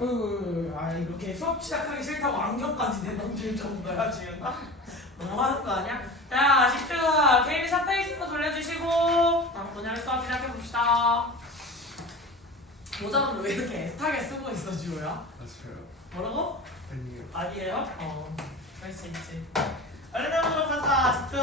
이렇게 수업 시작하기 싫다고 안경까지 내던질 정도야 지금? 너무하는 거 아니야? 자, 집중! 개인이 4페이지로 돌려주시고 오늘 수업 시작해봅시다. 모자는 왜 이렇게 애타게 쓰고 있어, 지호야? 맞아요. 뭐라고? 아니요. 아니에요? 그럴 수 있지. 얼른 해보도록 하자. 집중!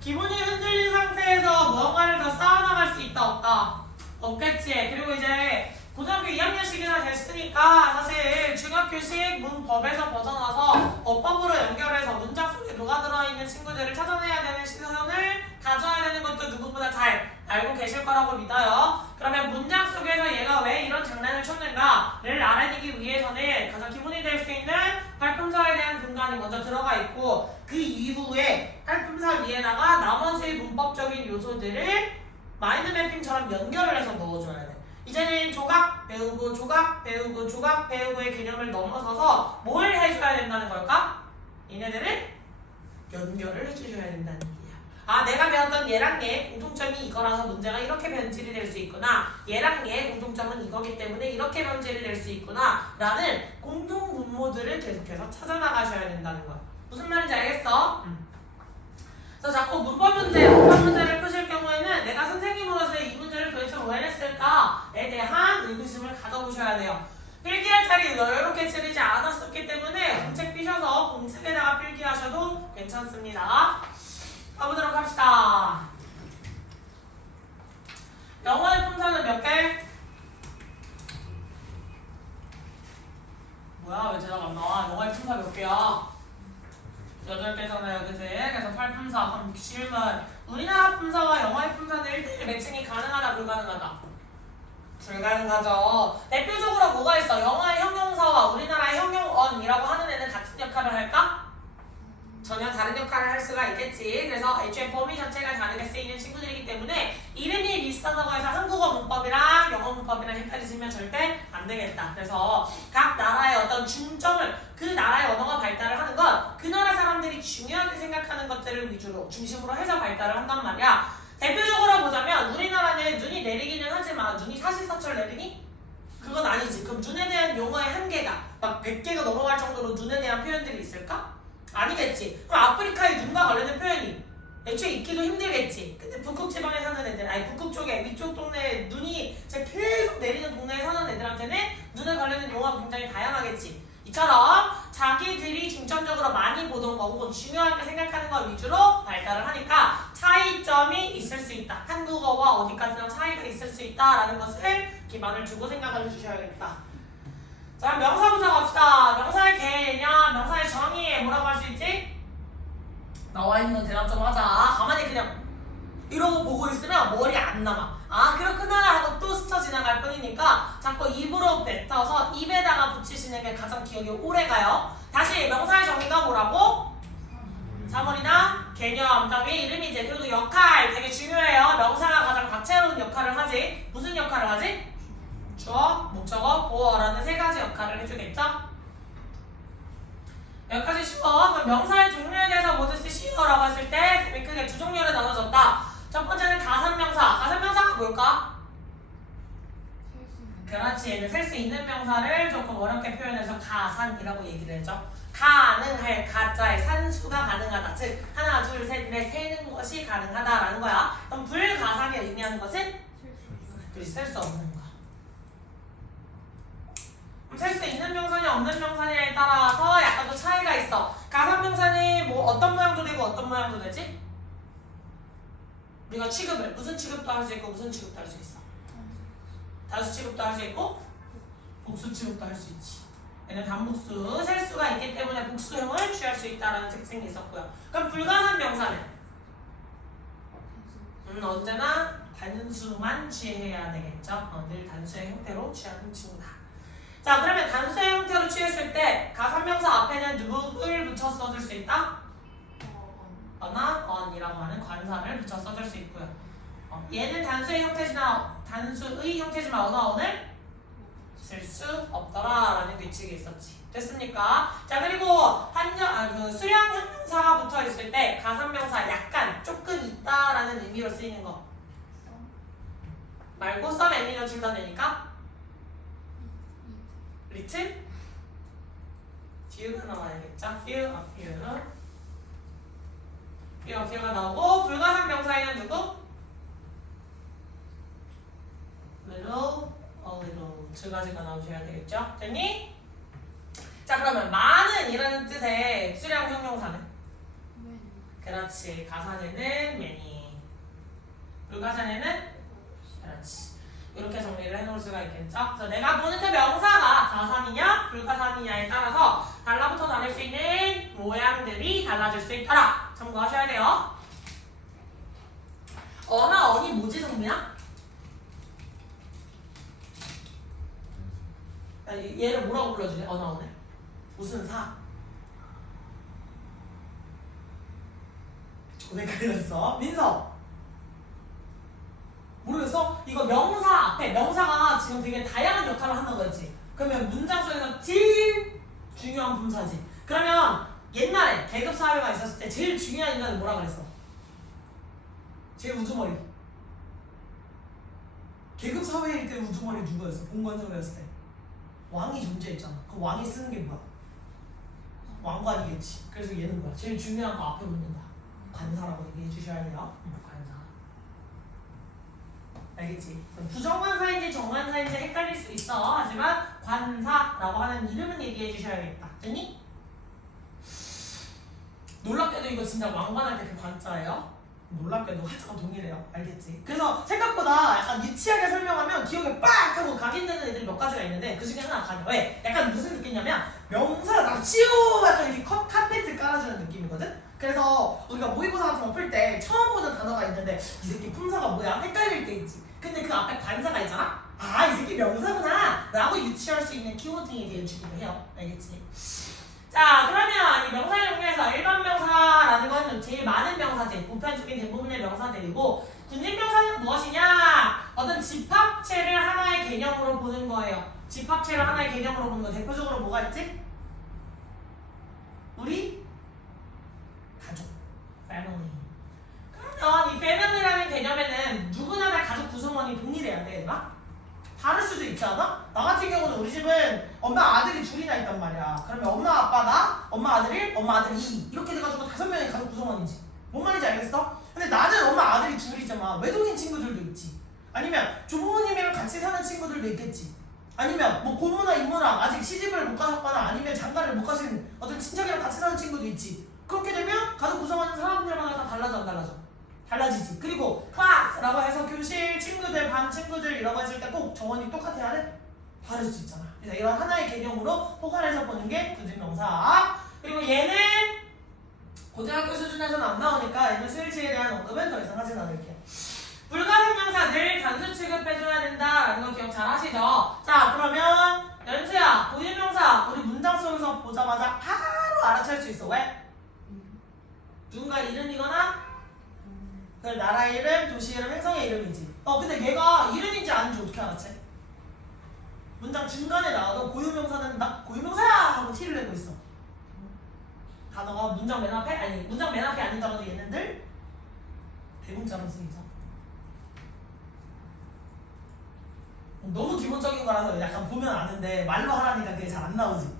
기분이 흔들린 상태에서 무언가를 더 쌓아나갈 수 있다, 없다? 없겠지. 그리고 이제 고등학교 2학년씩이나 됐으니까 사실 중학교식 문법에서 벗어나서 어법으로 연결해서 문장 속에 누가 들어있는 친구들을 찾아내야 되는 시선을 가져야 되는 것도 누구보다 잘 알고 계실 거라고 믿어요. 그러면 문장 속에서 얘가 왜 이런 장난을 쳤는가를 알아내기 위해서는 가장 기본이 될 수 있는 활품사에 대한 근간이 먼저 들어가 있고 그 이후에 활품사 위에다가 나머지 문법적인 요소들을 마인드 매핑처럼 연결을 해서 넣어줘야 돼. 이제는 조각 배우고 조각 배우고 조각 배우고의 개념을 넘어서서 뭘 해줘야 된다는 걸까? 얘네들을 연결을 해주셔야 된다는 얘기야. 아, 내가 배웠던 얘랑 얘 공통점이 이거라서 문제가 이렇게 변질이 될 수 있구나. 얘랑 얘 공통점은 이거기 때문에 이렇게 변질이 될 수 있구나. 라는 공통 분모들을 계속해서 찾아나가셔야 된다는 거야. 무슨 말인지 알겠어? 그래서 자꾸 문법 문제를 푸실 경우에는 내가 선생님으로서 이 문제를 도대체 왜 냈을까에 대한 의구심을 가져보셔야 돼요. 필기할 자리 여유롭게 치르지 않았었기 때문에 공책 피셔서 공책에다가 필기하셔도 괜찮습니다. 가보도록 합시다. 영어의 품사는 몇 개? 뭐야, 왜 대답 안 나와? 영어의 품사 몇 개야? 8개잖아요, 그치? 그래서 8품사, 그럼 질문. 우리나라 품사와 영어의 품사는 1대1 매칭이 가능하다, 불가능하다? 불가능하죠. 대표적으로 뭐가 있어? 영어의 형용사와 우리나라의 형용언이라고 하는 애는 같은 역할을 할까? 전혀 다른 역할을 할 수가 있겠지. 그래서 애초에 범위 자체가 다르게 쓰이는 친구들이기 때문에 이름이 비슷하다고 해서 한국어 문법이랑 영어 문법이랑 헷갈리시면 절대 안 되겠다. 그래서 각 나라의 어떤 중점을, 그 나라의 언어가 발달을 하는 건 그 나라 사람들이 중요하게 생각하는 것들을 위주로 중심으로 해서 발달을 한단 말이야. 대표적으로 보자면 우리나라는 눈이 내리기는 하지만 눈이 사실서철 내리니? 그건 아니지. 그럼 눈에 대한 용어의 한계가 막 100개가 넘어갈 정도로 눈에 대한 표현들이 있을까? 아니겠지. 그럼 아프리카의 눈과 관련된 표현이 애초에 있기도 힘들겠지. 근데 북극 지방에 사는 애들, 아니 북극 쪽에 위쪽 동네에 눈이 진짜 계속 내리는 동네에 사는 애들한테는 눈에 관련된 용어가 굉장히 다양하겠지. 이처럼 자기들이 중점적으로 많이 보던 거고 중요하게 생각하는 거 위주로 발달을 하니까 차이점이 있을 수 있다. 한국어와 어디까지나 차이가 있을 수 있다라는 것을 기반을 두고 생각을 해주셔야겠다. 자, 명사부터 갑시다. 명사의 개념, 명사의 정의 뭐라고 할 수 있지? 나와 있는 거 대답 좀 하자. 가만히 그냥 이러고 보고 있으면 머리 안 남아. 아, 그렇구나 하고 또 스쳐 지나갈 뿐이니까 자꾸 입으로 뱉어서 입에다가 붙이시는 게 가장 기억이 오래 가요. 다시 명사의 정의가 뭐라고? 사물이나 개념, 그다음에 이름이지. 그리고 역할 되게 중요해요. 명사가 가장 다채로운 역할을 하지. 무슨 역할을 하지? 주어, 목적어, 보어라는 세 가지 역할을 해주겠죠? 여기까지 쉬워. 그럼 명사의 종류에 대해서 뭐든지 쉬워라고 했을 때 크게 두 종류로 나눠졌다. 첫 번째는 가산명사. 가산명사가 뭘까? 그렇지. 얘는 셀 수 있는 명사를 조금 어렵게 표현해서 가산이라고 얘기를 해줘. 가능할 가짜의 산수가 가능하다. 즉 하나, 둘, 셋, 넷 세는 것이 가능하다라는 거야. 그럼 불가산이 의미하는 것은? 셀 수 없는 거야. 셀 수 있는 명사냐 없는 명사냐에 따라서 약간 또 차이가 있어. 가산명사는 뭐 어떤 모양도 되고 어떤 모양도 되지? 우리가 취급을 무슨 취급도 할 수 있고 무슨 취급도 할 수 있어. 단수 취급도 할 수 있고 복수 취급도 할 수 있지. 얘는 단복수 셀 수가 있기 때문에 복수형을 취할 수 있다는 특징이 있었고요. 그럼 불가산 명사는 언제나 단수만 취해야 되겠죠. 늘 단수의 형태로 취하는 친구다. 자, 그러면 단수의 형태로 취했을 때 가산명사 앞에는 누구를 붙여 써줄 수 있다? 어나 언이라고 하는 관사를 붙여 써줄 수 있고요. 얘는 단수의 형태지만 언어를 쓸 수 없더라라는 규칙이 있었지. 됐습니까? 자, 그리고 수량 형용사가 붙어 있을 때 가산명사 약간 조금 있다라는 의미로 쓰이는 거 말고 썸 애니는 둘 다 되니까 리틀 with few가 나와야겠죠? few, a few. few, a few가 나오고 불가산 명사에는 누구? little, a little 두 가지가 나오셔야 되겠죠? 됐니? 자 그러면 많은이라는 뜻의 수량 형용사는? 그렇지. 가산에는 many. 불가산에는? 그렇지. 이렇게 정리를 해놓을 수가 있겠죠? 그래서 내가 보는 그 명사가 가산이냐 불가산이냐에 따라서 달라붙어 다닐 수 있는 모양들이 달라질 수 있더라. 참고하셔야 돼요. 어나 어니 뭐지 성민아? 얘를 뭐라고 불러주래? 어나 어네? 무슨 사? 왜 그랬어? 민서 모르겠어? 이거 명사 앞에 명사가 지금 되게 다양한 역할을 한다고 했지. 그러면 문장 속에서 제일 중요한 분사지. 그러면 옛날에 계급 사회가 있었을 때 제일 중요한 인간은 뭐라 그랬어? 제일 우두머리. 계급 사회일 때 우두머리 누구였어? 봉건 사회였을 때 왕이 존재했잖아. 그 왕이 쓰는 게 뭐야? 왕관이겠지. 그래서 얘는 뭐야? 제일 중요한 거 앞에 붙는다. 관사라고 얘기해 주셔야 돼요. 관사. 알겠지? 부정관사인지 정관사인지 헷갈릴 수 있어. 하지만 관사라고 하는 이름은 얘기해 주셔야겠다. 됐니? 놀랍게도 이거 진짜 왕관할 때 그 관자예요. 놀랍게도 하자가 동일해요. 알겠지? 그래서 생각보다 약간 유치하게 설명하면 기억에 빡 하고 각인되는 애들이 몇 가지가 있는데 그 중에 하나가 가냐. 왜? 약간 무슨 느낌이냐면 명사가 딱 치우 약간 이렇게 카페트 깔아주는 느낌이거든? 그래서 우리가 모의고사 같은 거 풀 때 처음 보는 단어가 있는데 이 새끼 품사가 뭐야? 헷갈릴 때 있지. 근데 그 앞에 관사가 있잖아? 아, 이 새끼 명사구나! 라고 유치할 수 있는 키워드에 대해 주기도 해요. 알겠지? 자, 그러면 이 명사 중에서 일반 명사라는 건 제일 많은 명사들, 보편적인 대부분의 명사들이고 군림 명사는 무엇이냐? 어떤 집합체를 하나의 개념으로 보는 거예요. 집합체를 하나의 개념으로 보는 거. 대표적으로 뭐가 있지? 우리 가족, family. 그러면 이 family라는 개념에는 누구나 다 가족 구성원이 동일해야 돼, 얘들아? 다를 수도 있지 않아? 나 같은 경우는 우리 집은 엄마 아들이 둘이나 있단 말이야. 그러면 엄마 아빠 나, 엄마 아들 1, 엄마 아들 2 이렇게 돼가지고 5명의 가족 구성원이지. 뭔 말인지 알겠어? 근데 나는 엄마 아들이 둘이잖아. 외동인 친구들도 있지. 아니면 조부모님이랑 같이 사는 친구들도 있겠지. 아니면 뭐 고모나 이모랑 아직 시집을 못 가셨거나 아니면 장가를 못 가신 어떤 친척이랑 같이 사는 친구도 있지. 그렇게 되면 가족 구성하는 사람들마다 다 달라져 안 달라져? 달라지지. 그리고 클래스라고 해서 교실 친구들, 반 친구들이라고 했을 때 꼭 정원이 똑같아야 돼? 다를 수 있잖아. 그래서 이런 하나의 개념으로 포괄해서 보는 게 군집명사. 그리고 얘는 고등학교 수준에서는 안 나오니까 얘는 스위치에 대한 언급은 더 이상 하진 않을게요. 불가산 명사들 단수 취급해줘야 된다라는 거 기억 잘 하시죠? 자, 그러면 연수야, 고유명사 우리 문장 속에서 보자마자 바로 알아챌 수 있어. 왜? 누군가 이름이거나 그 나라 이름, 도시 이름, 행성의 이름이지. 근데 얘가 이름인지 아닌지 어떻게 알았지? 문장 중간에 나와도 고유명사는 나 고유명사야! 하고 티를 내고 있어. 단어가 문장 맨 앞에? 아니, 문장 맨 앞에 아니더라도 얘네들 대문자로 쓰이죠. 너무 기본적인 거라서 약간 보면 아는데 말로 하라니까 그게 잘 안 나오지.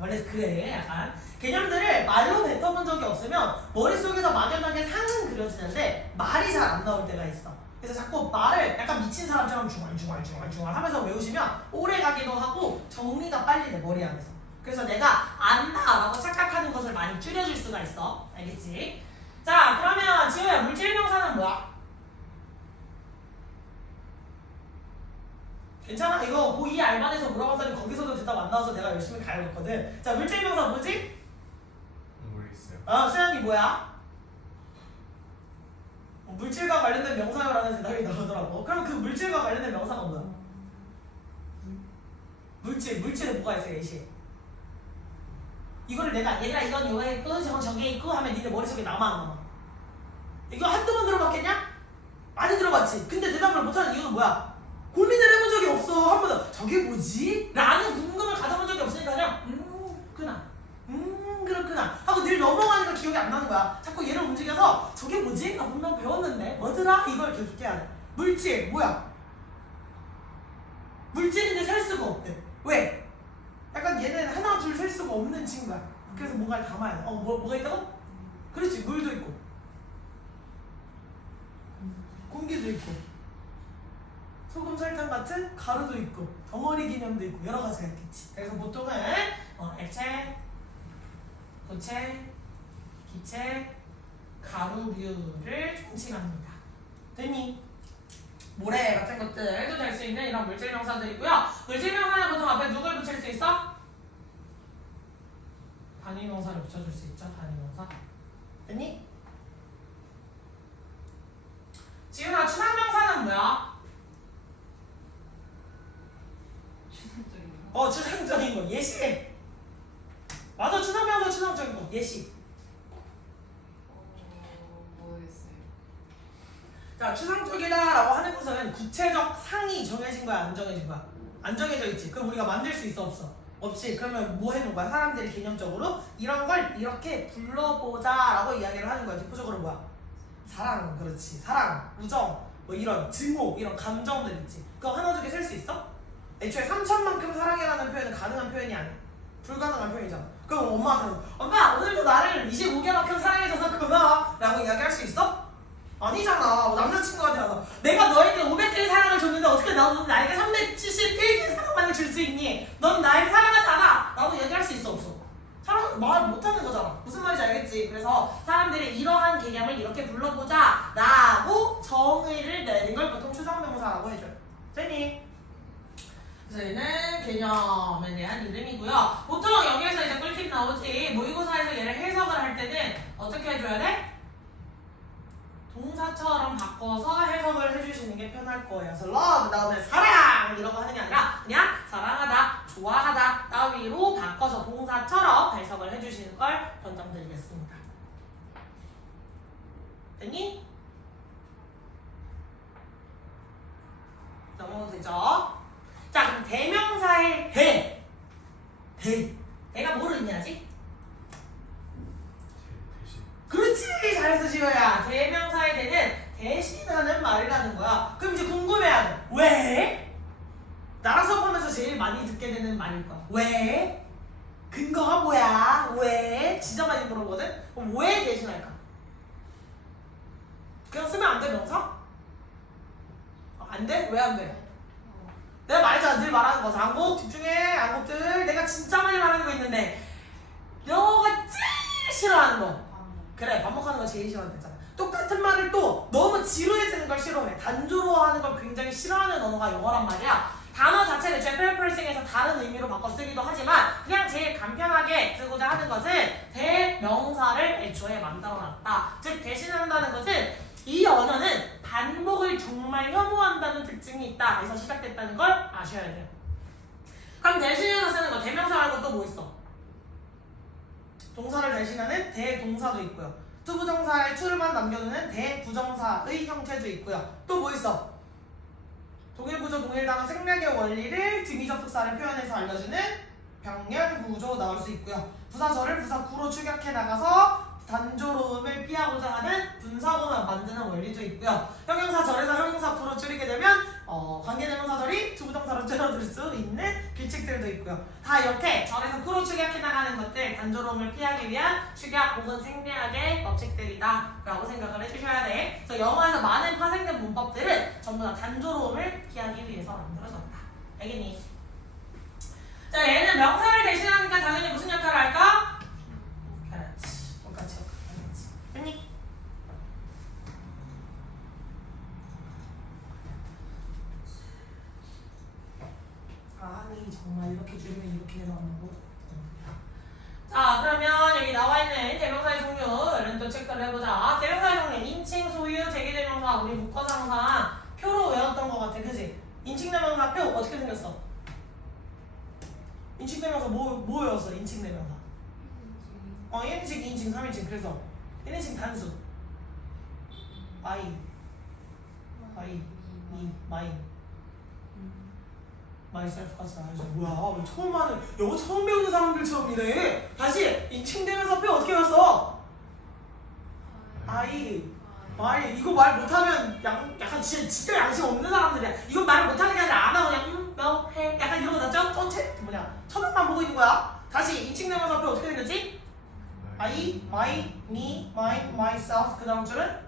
원래 그래. 약간 개념들을 말로 뱉어본 적이 없으면 머릿속에서 막연하게 상은 그려지는데 말이 잘 안 나올 때가 있어. 그래서 자꾸 말을 약간 미친 사람처럼 중얼중얼 하면서 외우시면 오래 가기도 하고 정리가 빨리 돼, 머리 안에서. 그래서 내가 안다라고 착각하는 것을 많이 줄여줄 수가 있어. 알겠지? 자, 그러면 지호야, 물질명사는 뭐야? 괜찮아? 이거 고2 알반에서 물어봤더니 거기서도 대답 안 나와서 내가 열심히 가야겠거든. 자, 물질명사 뭐지? 모르겠어요. 수현이 뭐야? 물질과 관련된 명사라는 대답이 나오더라고. 그럼 그 물질과 관련된 명사가 뭐야? 물질에 뭐가 있어, 예시? 이거를 내가 얘들아 이건 여기에 있고 저건 저기에 있고 하면 니네 머릿속에 남아 안 남아? 이거 한두 번 들어봤겠냐? 많이 들어봤지. 근데 대답을 못하는 이유는 뭐야? 고민을 해본 적이 없어. 한 번도 저게 뭐지? 라는 궁금을 가져본 적이 없으니까 그냥 그렇구나 하고 늘 넘어가니까 기억이 안 나는 거야. 자꾸 얘를 움직여서 저게 뭐지? 나 분명 배웠는데 뭐더라? 이걸 계속 해야 돼. 물질 뭐야? 물질인데 살 수가 없대. 왜? 친구야. 그래서 뭔가를 담아야 돼. 뭐가 있다고? 그렇지, 물도 있고 공기도 있고 소금, 설탕 같은 가루도 있고 덩어리 기념도 있고 여러 가지가 있겠지. 그래서 보통은 액체, 고체, 기체, 가루류를 총칭합니다. 됐니? 모래 같은 것들도 될 수 있는 이런 물질 명사들이고요. 물질 명사는 보통 앞에 누굴 붙일 수 있어? 단위 명사를 붙여줄 수 있죠. 단위 명사. 됐니? 지훈아, 추상 명사는 뭐야? 추상적인 거. 예시. 맞아, 추상 명사 추상적인 거. 예시. 모르겠어요. 자, 추상적이다라고 하는 것은 구체적 상이 정해진 거야, 안 정해진 거야? 안 정해져 있지. 그럼 우리가 만들 수 있어, 없어? 없지. 그러면 뭐 해놓은 거야? 사람들이 개념적으로 이런 걸 이렇게 불러보자라고 이야기를 하는 거야. 대표적으로 뭐야? 사랑, 그렇지. 사랑, 우정, 뭐 이런 증오, 이런 감정들 있지. 그거 하나 두 개 셀 수 있어? 애초에 3천만큼 사랑해라는 표현은 가능한 표현이 아니야. 불가능한 표현이잖아. 그럼 엄마한테 엄마 오늘도 나를 25개만큼 사랑해줘서 고마워 라고 이야기할 수 있어? 아니잖아. 남자친구한테 와서 내가 너에게 500개의 사랑을 줬는데 어떻게 너는 나에게 371개의 사랑만을 줄 수 있니? 넌 나를 사랑하지 않아 라고 얘기할 수 있어, 없어? 사랑 말 못하는 거잖아. 무슨 말인지 알겠지? 그래서 사람들이 이러한 개념을 이렇게 불러보자 라고 정의를 내는 걸 보통 추상명사라고 해줘요. 됐니? 그래서 얘는 개념에 대한 이름이고요. 보통 여기에서 이제 꿀팁 나오지. 모의고사에서 얘를 해석을 할 때는 어떻게 해줘야 돼? 동사처럼 바꿔서 해석을 해주시는 게 편할 거예요. 그래서 love 다음에 사랑 이라고 하는 게 아니라 그냥 사랑하다, 좋아하다 따위로 바꿔서 동사처럼 해석을 해주시는 걸 권장드리겠습니다. 됐니? 넘어가도 되죠? 자, 그럼 대명사의 대가 뭐를 의미하지? 대신. 그렇지, 잘했어 지호야. 대명사의 대는 대신하는 말이라는 거야. 그럼 이제 궁금해하는 왜? 나랑 수업하면서 제일 많이 듣게 되는 말일 거야. 왜? 근거가 뭐야? 왜? 진짜 많이 물어보거든? 그럼 왜 대신할까? 그냥 쓰면 안 돼, 명사? 안 돼? 왜 안 돼? 내가 말했잖아, 늘 말하는 거. 안곡 집중해, 안곡들. 내가 진짜 많이 말하는 거 있는데 너가 제일 싫어하는 거. 그래, 반복하는 거 제일 싫어한댔잖아. 똑같은 말을 또 너무 지루해지는 걸 싫어해. 단조로워하는 걸 굉장히 싫어하는 언어가 영어란 말이야. 단어 자체를 제페어프레싱에서 다른 의미로 바꿔 쓰기도 하지만 그냥 제일 간편하게 쓰고자 하는 것은 대명사를 애초에 만들어놨다. 즉 대신한다는 것은 이 언어는 반복을 정말 혐오한다는 특징이 있다. 에서 시작됐다는 걸 아셔야 돼요. 그럼 대신해서 쓰는 거 대명사 말고 또 뭐 있어? 동사를 대신하는 대동사도 있고요. 투부정사의 to를 남겨두는 대부정사의 형태도 있고요. 또 뭐 있어? 동일구조 동일단어 생략의 원리를 등위접속사를 표현해서 알려주는 병렬구조 나올 수 있고요. 부사절을 부사구로 축약해 나가서 단조로움을 피하고자 하는 분사구만 만드는 원리도 있고요. 형용사절에서 형용사구로 줄이게 되면 관계대명사절이 투부정사로 줄어들 수 있는 규칙들도 있고요. 다 이렇게 절에서 구로 축약해 나가는 것들, 단조로움을 피하기 위한 축약 혹은 생략의 법칙들이다 라고 생각을 해주셔야 돼. 그래서 영어에서 많은 파생된 문법들은 전부 다 단조로움을 피하기 위해서 만들어졌다. 알겠니? 자, 얘는 명사를 대신하니까 당연히 무슨 역할을 할까? 그렇지. 똑같이 역할을 하겠지. 됐니? 아니 정말 이렇게 줄이면 이렇게 나오고. 자, 그러면 여기 나와 있는 대명사의 종류를 또 체크를 해보자. 대명사의 종류 인칭, 소유, 제기대명사 우리 묶어서 항상 표로 외웠던 것 같아, 그지? 인칭대명사 표 어떻게 생겼어? 인칭대명사 뭐 외웠어? 인칭대명사 1인칭, 2인칭, 3인칭. 그래서 1인칭 단수 I, me, mine myself까지 알죠. 뭐야, 왜 처음 하는 영어 처음 배우는 사람들처럼 이래. 다시 인칭대명사 표 어떻게 외웠어? I, my. 이거 말 못하면 약간 진짜 양심 없는 사람들이야. 이건 말을 못하는 게 아니라 안 하고 그냥 너 해 약간 이런 거 나 천만 보고 있는 거야. 다시 인칭 대명사 앞에 어떻게 되겠지? I, my, me, mine, myself. 그 다음 줄은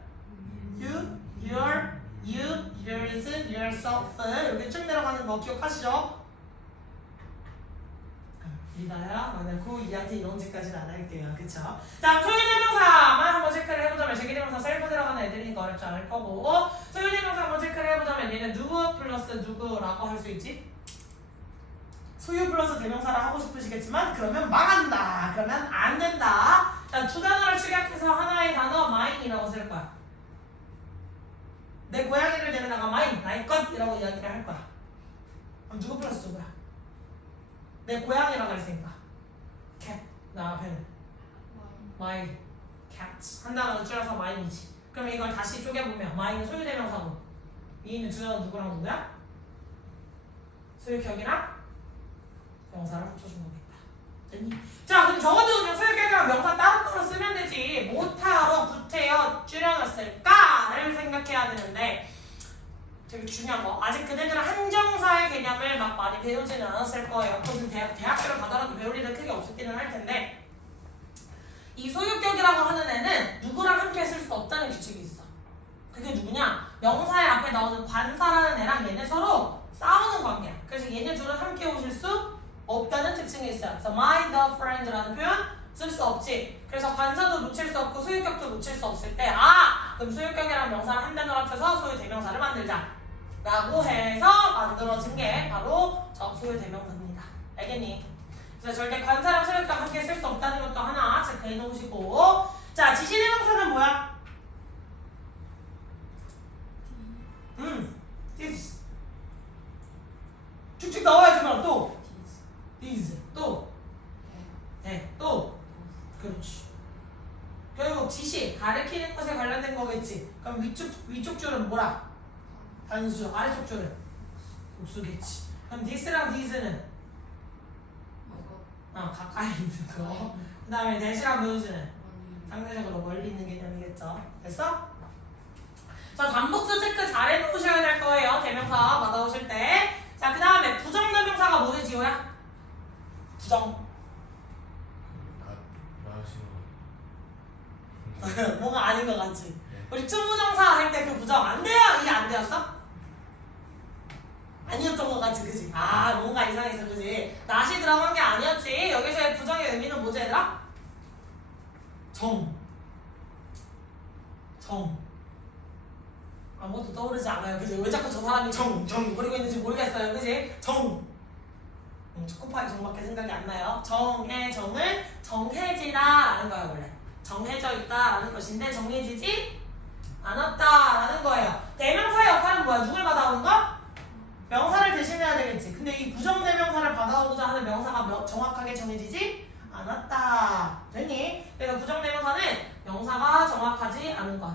you, your, you, yours, yourself. 이렇게 쭉 내려가는 거 기억하시죠? 리다야, 나는 고2한테 이런 짓까지는 안 할게요. 그쵸? 자, 소유대명사만 한번 체크를 해보자면 제기대명사 셀프 들어가는 애들이니까 어렵지 않을 거고 소유대명사 한번 체크를 해보자면 얘는 누구 플러스 누구라고 할 수 있지? 소유 플러스 대명사를 하고 싶으시겠지만 그러면 망한다. 그러면 안 된다. 자, 두 단어를 축약해서 하나의 단어 mine이라고 쓸 거야. 내 고양이를 데려다가 mine, 나의 것이라고 이야기를 할 거야. 그럼 누구 플러스 누구야? 내 고양이라고 했으니까 cat, 나 앞에는 my cat 한 단어를 줄여서 mine이지. 그러면 이걸 다시 쪼개보면 mine은 소유대명사고 미는 두 단어 누구랑 누구야? 소유격이랑 명사를 합쳐준 거겠다. 됐니? 자, 그럼 적어도 그냥 소유격이랑 명사 따로따로 쓰면 되지 못하러 구태여 줄여놨을까를 생각해야 되는데 되게 중요한 거 아직 그대들은 한정사의 개념을 막 많이 배우지는 않았을 거예요. 그것은 대학교를 가더라도 배울 일은 크게 없었기는 할 텐데 이 소유격이라고 하는 애는 누구랑 함께 쓸 수 없다는 규칙이 있어. 그게 누구냐? 명사의 앞에 나오는 관사라는 애랑 얘네 서로 싸우는 관계야. 그래서 얘네 둘은 함께 오실 수 없다는 특징이 있어요. 그래서 my the friend라는 표현 쓸 수 없지. 그래서 관사도 놓칠 수 없고 소유격도 놓칠 수 없을 때 그럼 소유격이랑 명사를 한 단어로 합쳐서 소유 대명사를 만들자 라고 해서 만들어진 게 바로 저 소유 대명사입니다. 알겠니? 그래서 절대 관사랑 소유격 함께 쓸 수 없다는 것도 하나 체크해 놓으시고 자, 지시 대명사는 뭐야? this 쭉쭉 나와야지. 그럼 또 these 또 또 그렇지. 결국 지시 가리키는 것에 관련된 거겠지. 그럼 위쪽 줄은 뭐라? 단수. 아래쪽 줄은 복수겠지. 그럼 this랑 these는 가까이 있는 거. 그 다음에 that이랑 those는 상대적으로 멀리 있는 개념이겠죠. 됐어? 자, 반복수 체크 잘 해놓으셔야 될 거예요. 대명사 받아오실 때. 자, 그 다음에 부정대명사가 뭐지, 지호야? 부정. 뭔가 아닌 것 같지? 우리 투부정사 할 때 그 부정 안 돼요? 이게 안 되었어? 아니었던 것 같지, 그지? 뭔가 이상했어, 그지? 낫이 들어간 게 아니었지. 여기서의 부정의 의미는 뭐지, 얘들아? 정. 아무것도 떠오르지 않아요, 그지? 왜 자꾸 저 사람이 정 버리고 있는지 모르겠어요, 그지? 초코파이 정밖에 생각이 안 나요. 정의 정을 정해지다라는 거야, 원래. 정해져 있다라는 것인데 정해지지 않았다라는 거예요. 대명사의 역할은 뭐야? 누굴 받아오는 거? 명사를 대신해야 되겠지. 근데 이 부정대명사를 받아오고자 하는 명사가 정확하게 정해지지 않았다. 됐니? 그래서 부정대명사는 명사가 정확하지 않은 것.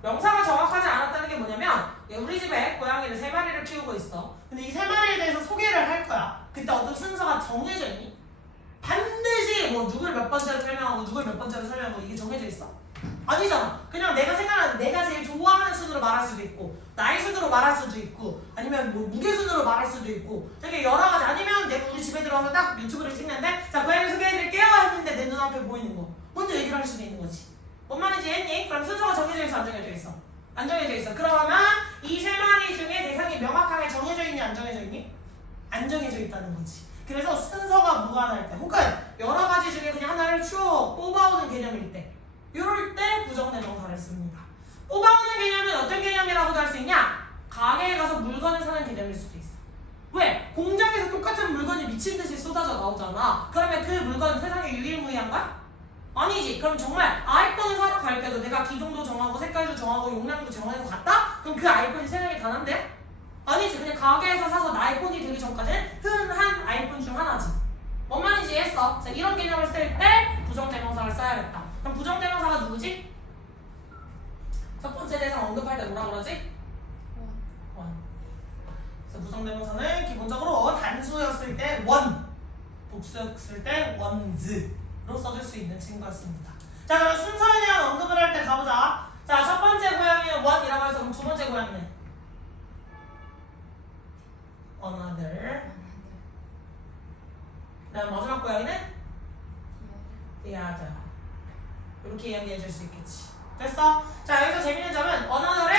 명사가 정확하지 않았다는 게 뭐냐면 우리 집에 고양이를 3마리를 키우고 있어. 근데 이 3마리에 대해서 소개를 할 거야. 그때 어떤 순서가 정해져 있니? 반드시 뭐 누굴 몇 번째로 설명하고 누굴 몇 번째로 설명하고 이게 정해져 있어? 아니잖아. 그냥 내가 생각하는 내가 제일 좋아하는 순으로 말할 수도 있고 나이 순으로 말할 수도 있고 아니면 뭐 무게 순으로 말할 수도 있고 되게 여러 가지. 아니면 내가 우리 집에 들어와서 딱 유튜브를 찍는데 자, 고양이 소개해드릴게요 했는데 내 눈앞에 보이는 거 먼저 얘기를 할 수도 있는 거지. 뭔 말인지 했니? 그럼 순서가 정해져 있어, 안 정해져 있어? 안 정해져 있어. 그러면 이 3마리 중에 대상이 명확하게 정해져 있니, 안 정해져 있니? 안 정해져 있다는 거지. 그래서 순서가 무관할 때 혹은 여러 가지 중에 그냥 하나를 쭉 뽑아오는 개념일 때 이럴 때 부정대명사를 씁니다. 뽑아오는 개념은 어떤 개념이라고도 할 수 있냐? 가게에 가서 물건을 사는 개념일 수도 있어. 왜? 공장에서 똑같은 물건이 미친 듯이 쏟아져 나오잖아. 그러면 그 물건은 세상에 유일무이한 거야? 아니지. 그럼 정말 아이폰을 사러 갈 때도 내가 기종도 정하고 색깔도 정하고 용량도 정하고 갔다? 그럼 그 아이폰이 세상에 단 한데? 아니지. 그냥 가게에서 사서 나 아이폰이 되기 전까지는 흔한 아이폰 중 하나지. 뭔 말인지 이해했어? 자, 이런 개념을 쓸 때 부정대명사를 써야겠다. 그럼 부정대명사가 누구지? 첫 번째 대상 언급할 때 뭐라 그러지? 원. 그래서 부정대명사는 기본적으로 단수였을 때 원, 복수였을 때 원즈로 써줄 수 있는 친구였습니다. 자, 그럼 순서에 대한 언급을 할 때 가보자. 자, 첫 번째 고양이는 원이라고 해서 그럼 두 번째 고양이는 another. 그다음 마지막 고양이는 the other. 이렇게 이야기해 줄 수 있겠지. 됐어? 자, 여기서 재밌는 점은 another의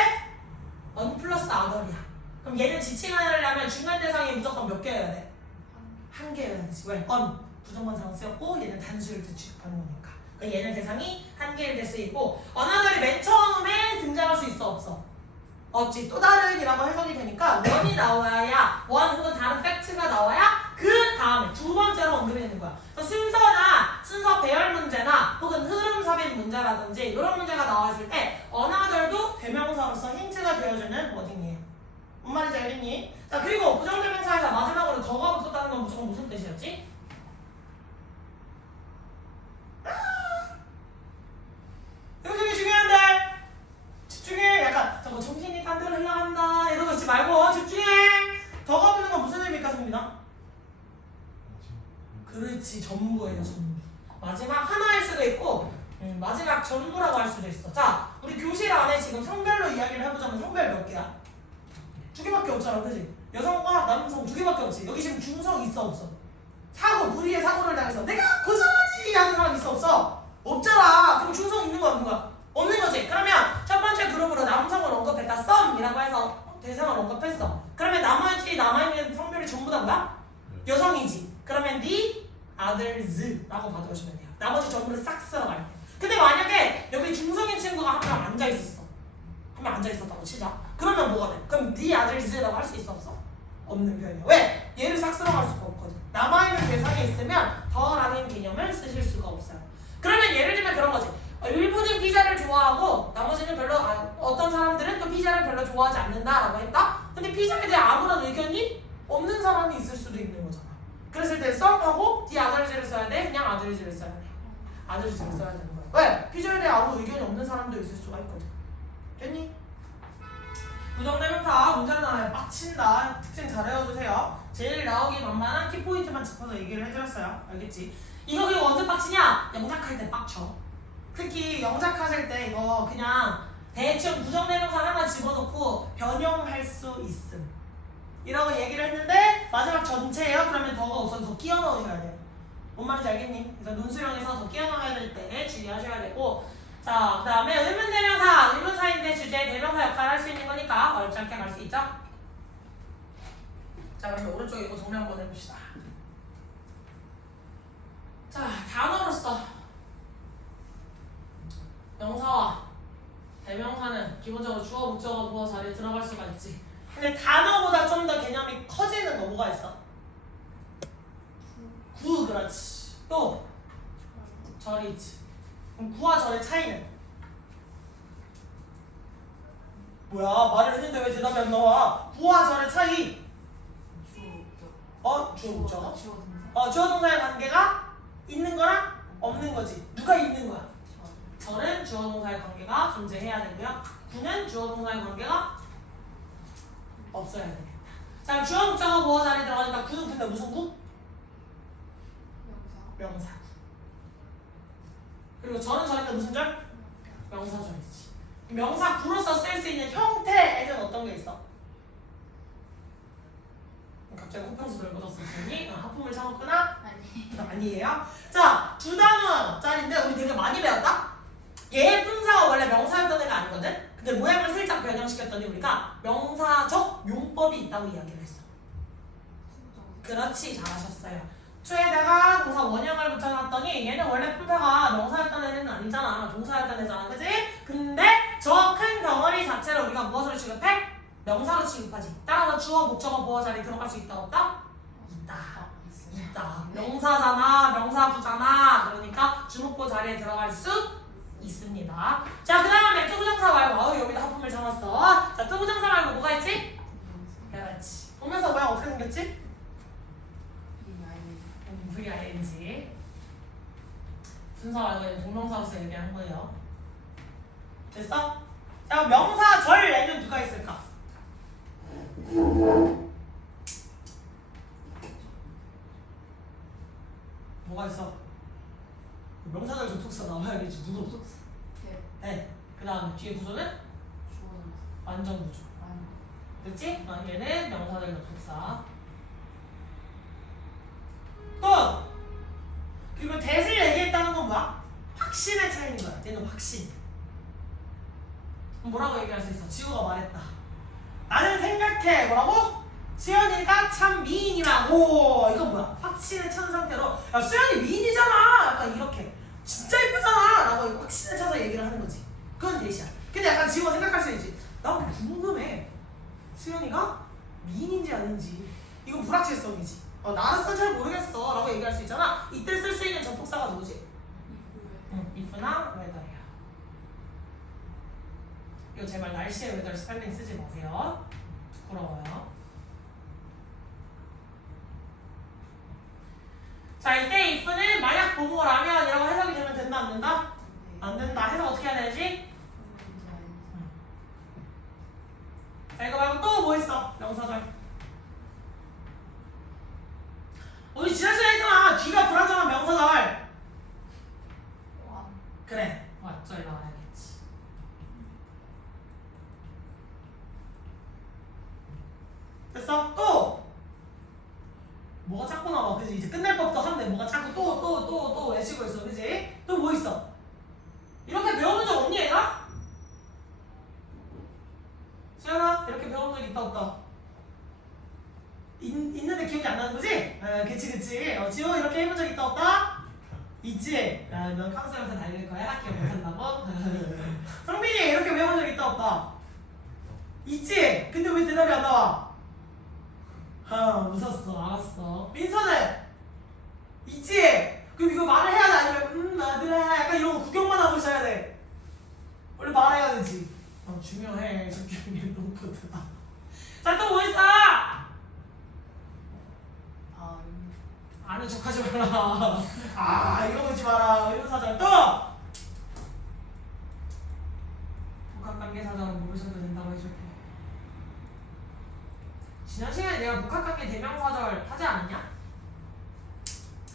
on 플러스 other이야. 그럼 얘는 지칭하려면 중간 대상이 무조건 몇 개여야 돼? 한 개여야 되지. 왜? on 부정관사가 쓰였고 얘는 단수를 취급하는 거니까. 그러니까 얘는 대상이 한 개일 때 쓰이고 another이 맨 처음에 등장할 수 있어 없어? 없지. 또 다른이라고 해석이 되니까 원이 나와야 원 혹은 다른 팩트가 나와야 그 다음에 두 번째로 언급이 되는 거야. 그래서 순서 배열 문제나 혹은 흐름 삽입 문제라든지 이런 문제가 나왔을 때 another도 대명사로서 힌트가 되어주는 워딩이에요. 뭔 말인지 알겠니? 자, 그리고 부정대명사에서 마지막으로 더가 붙었다는 건 무조건 무슨 뜻이었지? 이거 되게 중요한데 집중해. 약간 저거 정신이 딴 데로 흘러간다 이러고 있지 말고 집중해. 더가 붙는 건 무슨 의미입니까, 성민아? 그렇지, 전부예요. 전부. 마지막 하나일 수도 있고 마지막 전부라고 할 수도 있어. 자, 우리 교실 안에 지금 성별로 이야기를 해보자면 성별 몇 개야? 두 개밖에 없잖아, 그지? 여성과 남성 두 개밖에 없지. 여기 지금 중성 있어 없어? 사고, 불의의 사고를 당해서 내가 고소하지 하는 사람 있어 없어? 없잖아. 그럼 중성 있는 거야 없는 거야? 없는 거지. 그러면 첫 번째 그룹으로 남성을 언급했다. 썸이라고 해서 대상을 언급했어. 그러면 나머지 남아있는 성별이 전부 다 뭐야? 여성이지. 그러면 the others라고 받아오시면 돼요. 나머지 전부를 싹 쓸어갈 때. 근데 만약에 여기 중성인 친구가 한 명 앉아있었어. 한 명 앉아있었다고 치자. 그러면 뭐가 돼? 그럼 the others라고 할 수 있어 없어? 없는 편이야. 왜? 얘를 싹 쓸어갈 수가 없거든. 남아있는 대상에 있으면 더라는 개념을 쓰실 수가 없어요. 그러면 예를 들면 그런 거지. 일부는 피자를 좋아하고 나머지는 별로 어떤 사람들은 또 피자를 별로 좋아하지 않는다라고 했다? 근데 피자에 대해 아무런 의견이 없는 사람이 있을 수도 있는 거잖아. 그랬을 때 썸하고 the others를 써야 돼? 그냥 others를 써야 돼? others를 써야 되는 거야. 왜? 피자에 대해 아무 의견이 없는 사람도 있을 수가 있거든. 됐니? 부정대명사 문제는 나와요. 빡친다. 특징 잘 외워두세요. 제일 나오기 만만한 키포인트만 짚어서 얘기를 해드렸어요. 알겠지? 이거 그리고 언제 빡치냐? 영작할 때 빡쳐. 특히 영작하실 때 이거 그냥 대충 부정대명사 하나 집어넣고 변형할 수 있음 이라고 얘기를 했는데 마지막 전체예요? 그러면 더가 없어서 더 끼워 넣으셔야 돼요. 뭔 말인지 알겠니? 그래서 논술형에서 더 끼워 넣어야 될 때 주의하셔야 되고. 자, 그 다음에 의문대명사, 의문사인데 주제 대명사 역할을 할 수 있는 거니까 어렵지 않게 갈 수 있죠? 자, 그러면 오른쪽에 이거 정리 한번 해봅시다. 자, 단어로서 명사와 대명사는 기본적으로 주어, 목적어, 보어 자리에 들어갈 수가 있지. 근데 단어보다 좀 더 개념이 커지는 거 뭐가 있어? 구, 그렇지. 또 절이 있지. 그럼 구와 절의 차이는? 뭐야, 말을 했는데 왜 대답이 안 나와? 구와 절의 차이. 주어, 목적어? 주어 동사의 관계가 있는 거랑 없는 거지. 누가 있는 거야? 절은 주어 동사의 관계가 존재해야 되고요. 구는 주어 동사의 관계가 없어야 되겠다. 자, 주어 목적어 보어 자리에 들어가니까 구는 근데 무슨 구? 명사. 그리고 절은 절인데 무슨 절? 명사절이지. 명사 구로서 쓸 수 있는 형태에는 어떤 게 있어? 갑자기 코평수를 묻었을 테니 하품을 참았구나? 아니에요. 자, 두 단어짜리인데 우리 되게 많이 배웠다? 얘 품사가 원래 명사였던 애가 아니거든? 근데 모양을 살짝 변형시켰더니 우리가 명사적 용법이 있다고 이야기를 했어. 그렇지, 잘하셨어요. 초에다가 동사 원형을 붙여놨더니 얘는 원래 품사가 명사였던 애는 아니잖아. 동사였던 애잖아. 그치? 근데 저 큰 덩어리 자체를 우리가 무엇으로 취급해? 명사로 취급하지. 따라서 주어, 목적어, 보어 자리에 들어갈 수 있다 없다? 있다. 명사잖아. 명사구잖아. 그러니까 주목보 자리에 들어갈 수 있습니다. 자, 그 다음에 투부정사 말고 여기다 하품을 잡았어. 자, 투부정사 말고 뭐가 있지? 그렇지. 보면서 모양 어떻게 생겼지? VING. 순서 말고 동명사로서 얘기한 거예요. 됐어? 자, 명사 절에는 누가 있을까? 뭐가 있어? 명사절 접속사 나와야겠지. 누구 접속사? 네. 그 다음에 뒤에 구조는? 완전 구조. 됐지? 얘는 명사절 접속사. 또 그리고 that을 얘기했다는 건 뭐야? 확신에 차 있는 거야. 얘는 확신. 뭐라고 얘기할 수 있어? 지우가 말했다. 나는 생각해. 뭐라고? 수연이가 참 미인이라고. 이건 뭐야? 확신에 찬 상태로 야 수연이 미인이잖아. 약간 이렇게 진짜 예쁘잖아 라고 확신에 차서 얘기를 하는 거지. 그건 대시야. 근데 약간 지우가 생각할 수 있지. 난 궁금해. 수연이가 미인인지 아닌지. 이건 불확실성이지. 나로서는 잘 모르겠어 라고 얘기할 수 있잖아. 이때 쓸 수 있는 접속사가 누구지? if나 whether야. 이거 제발 날씨에 whether 스펠링 쓰지 마세요. 부끄러워요. 자, 이때 if는 만약 보모라면 이라고 해석이 되면 된다 안 된다? 안 된다. 해석 어떻게 해야 되지? 자, 이거 말고 또 뭐 있어? 명사절. 우리 지난 시간에 했잖아. 귀가 불안정한 명사절. 그래. 왓절 나와야겠지. 됐어? 또! 뭐가 자꾸 나와, 그지? 이제 끝낼 법도 한데 뭐가 자꾸 또 외치고 있어, 그지? 또 뭐 있어? 이렇게 배워본 적 없니, 얘가? 수연아, 이렇게 배워본 적 있다, 없다? 있는데 기억이 안 나는 거지? 그치. 지호 이렇게 해본 적 있다, 없다? 있지? 넌 카운슬한테 달릴 거야? 기억 못한다고? 성민이 이렇게 배워본 적 있다, 없다? 있지? 근데 왜 대답이 안 나와? 웃었어. 알았어. 민서는? 있지? 그럼 이거 말을 해야 돼? 아니면 아들아 약간 이런 거 구경만 하고 있어야 돼? 원래 말해야 되지. 중요해. 집중력 높거든. 자, 또 뭐 있어? 아는 척 하지 마라. 이거 보지 마라. 의문사절 또! 복합관계사절은 모르셔도 된다고 해줄게. 지난 시간에 내가 복합관계 대명사절 하지 않았냐?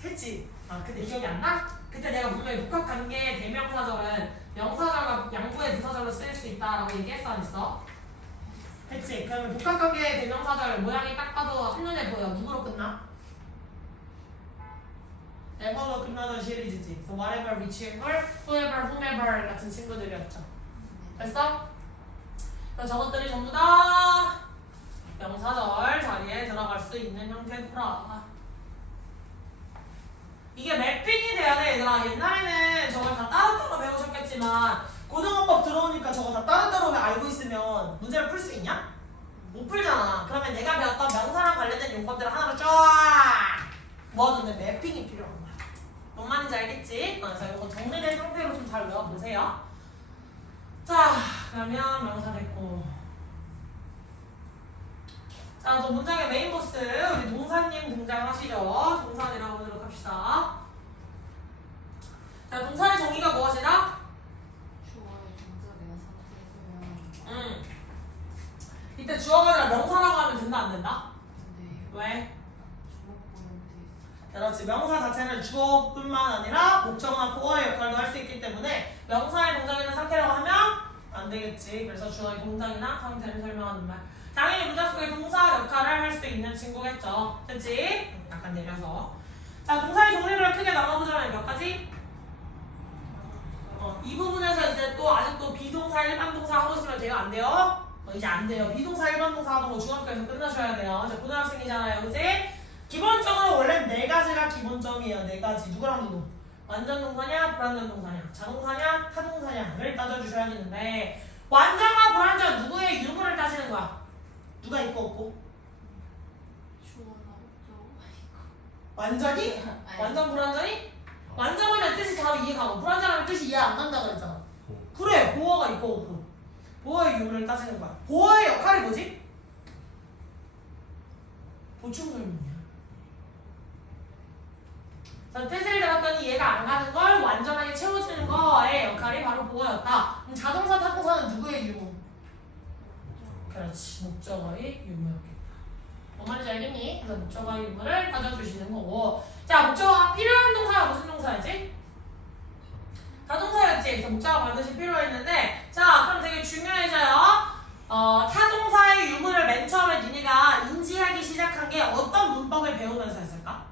했지. 근데 기억이 안 나? 그때 내가 분명히 복합관계 대명사절은 명사절과 양보의 부사절로 쓰일 수 있다라고 얘기했어 안 했어? 했지. 그러면 복합관계 대명사절 모양이 딱 봐도 한눈에 보여. 누구로 끝나? ever로 끝나던 시리즈지. So whatever, whichever, whoever, whomever 같은 친구들이었죠. 됐어? 그럼 저것들이 전부 다 명사절 자리에 들어갈 수 있는 형태구나. 이게 매핑이 돼야 돼, 얘들아. 옛날에는 저걸 다 따로따로 배우셨겠지만 고등어법 들어오니까 저거 다 따로따로 알고 있으면 문제를 풀 수 있냐? 못 풀잖아. 그러면 내가 배웠던 명사랑 관련된 용법들을 하나로 쫙 모아놓는 매핑이 필요한 거야. 뭔 말인지 알겠지? 그래서 이거 정리된 상태로 좀 잘 외워보세요. 자, 그러면 명사 됐고. 자, 또 문장의 메인 보스 우리 동사님 등장하시죠. 동사이라고 보도록 합시다. 자, 동사의 정의가 무엇이다? 주어의 동사 내가 상태에서면 이때 주어가 아니라 명사라고 하면 된다 안 된다? 근데 왜? 주목보는 돼 있어. 그렇지. 명사 자체는 주어뿐만 아니라 목적어나 보어의 역할도 할 수 있기 때문에 명사의 동작이나 상태라고 하면 안 되겠지. 그래서 주어의 동작이나 상태를 설명하는 말. 당연히 문장 속에 동사 역할을 할 수 있는 친구겠죠. 됐지? 약간 내려서. 자, 동사의 종류를 크게 나눠보자면 몇 가지? 이 부분에서 이제 또 아직도 비동사, 일반 동사 하고 있으면 돼요? 안 돼요? 이제 안 돼요. 비동사, 일반 동사 하던 거 중학교에서 끝나셔야 돼요. 이제 고등학생이잖아요. 그치? 기본적으로 원래 네 가지가 기본점이에요. 네 가지. 누구랑 누구? 완전 동사냐, 불완전 동사냐, 자동사냐, 타동사냐를 따져주셔야 되는데 완전과 불완전 누구의 유무를 따지는 거야? 누가 있고 없고? 주어나 목적어 완전히? 완전 불완전히? 완전하면 뜻이 다 이해가고 불완전하면 뜻이 이해 안 간다 그랬잖아. 그래, 보어가 있고 없고. 보어의 유무를 따지는 거야. 보어의 역할이 뭐지? 보충 설명이야. 자, 뜻을 들었더니 이해가 안 가는 걸 완전하게 채워주는 거의 역할이 바로 보어였다. 그럼 자동사, 타동사는 누구의 유무? 그렇지, 목적어의 유무였겠다. 뭔 말인지 알겠니? 그래서 목적어의 유무를 따져주시는 거고. 자, 목적어가 필요한 동사가 무슨 동사였지? 타동사였지. 그래서 목적어가 반드시 필요했는데, 자, 그럼 되게 중요해져요. 타동사의 유무를 맨 처음에 니네가 인지하기 시작한 게 어떤 문법을 배우면서 했을까?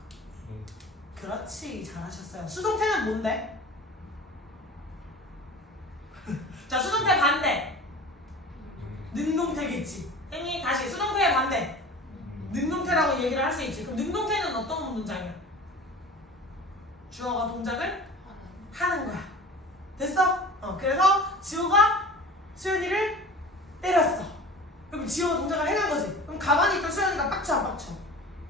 그렇지, 잘하셨어요. 수동태는 뭔데? 자, 수동태 반대. 능동태겠지. 형이 다시 수동태의 반대. 능동태라고 얘기를 할 수 있지. 그럼 능동태는 어떤 문장이야? 주어가 동작을 하는 거야. 됐어? 그래서 지호가 수연이를 때렸어. 그럼 지호가 동작을 해간 거지. 그럼 가만히 있던 수연이가 빡쳐 안 빡쳐?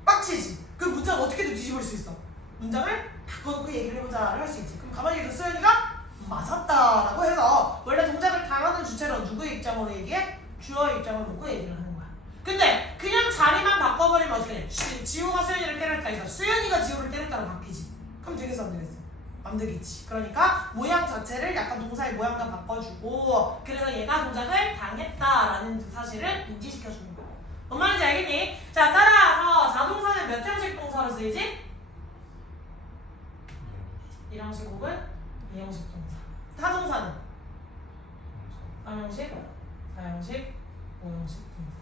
빡치지. 그 문장을 어떻게든 뒤집을 수 있어. 문장을 바꿔놓고 얘기를 해보자를 할 수 있지. 그럼 가만히 있던 수연이가 맞았다라고 해서 원래 동작을 당하는 주체로 누구의 입장으로 얘기해? 주어의 입장을 놓고 얘기를 하는 거야. 근데 그냥 자리만 바꿔버리면 어떻게 돼? 지호가 수연이를 때렸다 해서 수연이가 지호를 때렸다로 바뀌지. 그럼 되겠어 안 되겠어? 안 되겠지. 그러니까 모양 자체를 약간 동사의 모양과 바꿔주고 그래서 얘가 동작을 당했다라는 사실을 인지시켜주는 거야. 뭔 말인지 알겠니? 자, 따라서 자동사는 몇 형식 동사로 쓰이지? 1형식 혹은 2형식 동사. 타동사는 3형식, 4형식, 5형식 동사.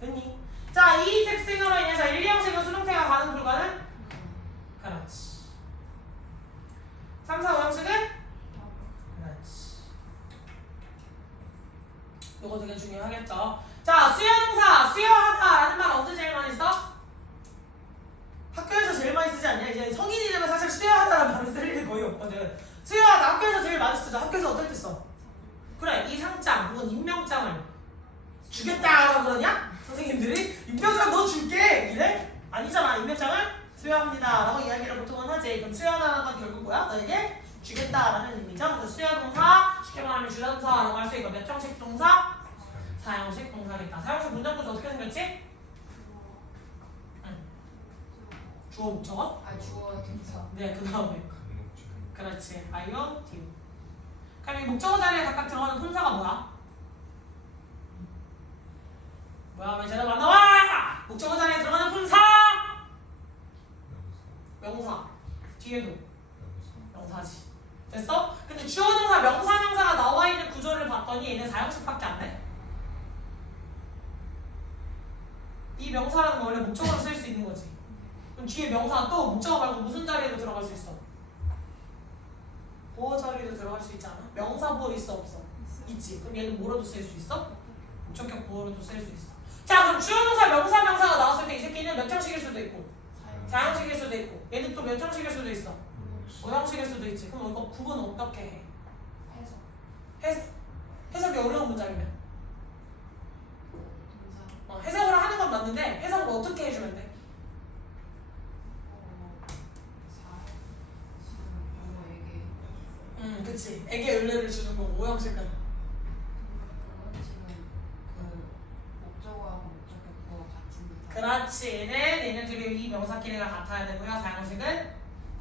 됐니? 자, 이 특징으로 인해서 1, 2형식은 수동태가 가능 불가능? 그렇지. 3, 4, 5형식은? 그렇지. 요거 되게 중요하겠죠. 자, 수요동사, 수요하다라는 말 언제 제일 많이 써? 학교에서 제일 많이 쓰지 않냐? 이제 성인이 되면 사실 수요하다라는 말을 쓸 일이 거의 없거든. 수요하다 학교에서 제일 많이 쓰죠. 학교에서 어떨 때 써? 그래, 이 상장 혹은 임명장을 주겠다라고 그러냐? 선생님들이 임명장 너 줄게 이래? 아니잖아. 임명장을 수여합니다 라고 이야기를 보통은 하지. 그럼 수여하다는 건 결국 뭐야? 너에게 주겠다라는 의미죠. 그래서 수여동사, 쉽게 말하면 주어동사라고 할 수 있고 몇 형식 동사? 4형식 동사겠다. 4형식 문장 구조 어떻게 생겼지? 주어 목적어? 주어 동사. 네, 그 다음에 그렇지. 아이오, 디오. 그럼 이 목적어 자리에 각각 들어가는 품사가 뭐야? 뭐야? 왜 제대로 안 나와? 목적어 자리에 들어가는 품사! 명사. 뒤에도 명사지. 됐어? 근데 주어 동사, 명사, 명사가 나와 있는 구조를 봤더니 얘는 4형식밖에 안 돼. 이 명사라는 건 원래 목적어로 쓸 수 있는 거지. 그럼 뒤에 명사가 또 목적어 말고 무슨 자리에도 들어갈 수 있어? 보어 자리에도 들어갈 수 있지 않아? 명사 보어 있어 없어? 있지. 그럼 얘는 뭐로도 쓸 수 있어? 목적격 보어로도 쓸 수 있어. 자, 그럼 주어 동사, 명사, 명사가 나왔을 때 이 새끼는 몇 형식일 수도 있고 4형식일 수도 있고 얘는 또 몇 형식일 수도 있어? 5형식일 수도 있지. 그럼 이거 구분 어떻게 해? 해석이 어려운 문장이면 해석을 하는 건 맞는데 해석을 어떻게 해주면 돼? 그치. 애게 의뢰를 주는 거고 5형식은 목적어하고 목적격보와 같은 듯한. 그렇지. 얘네들이 이 명사끼리가 같아야 되고요. 4형식은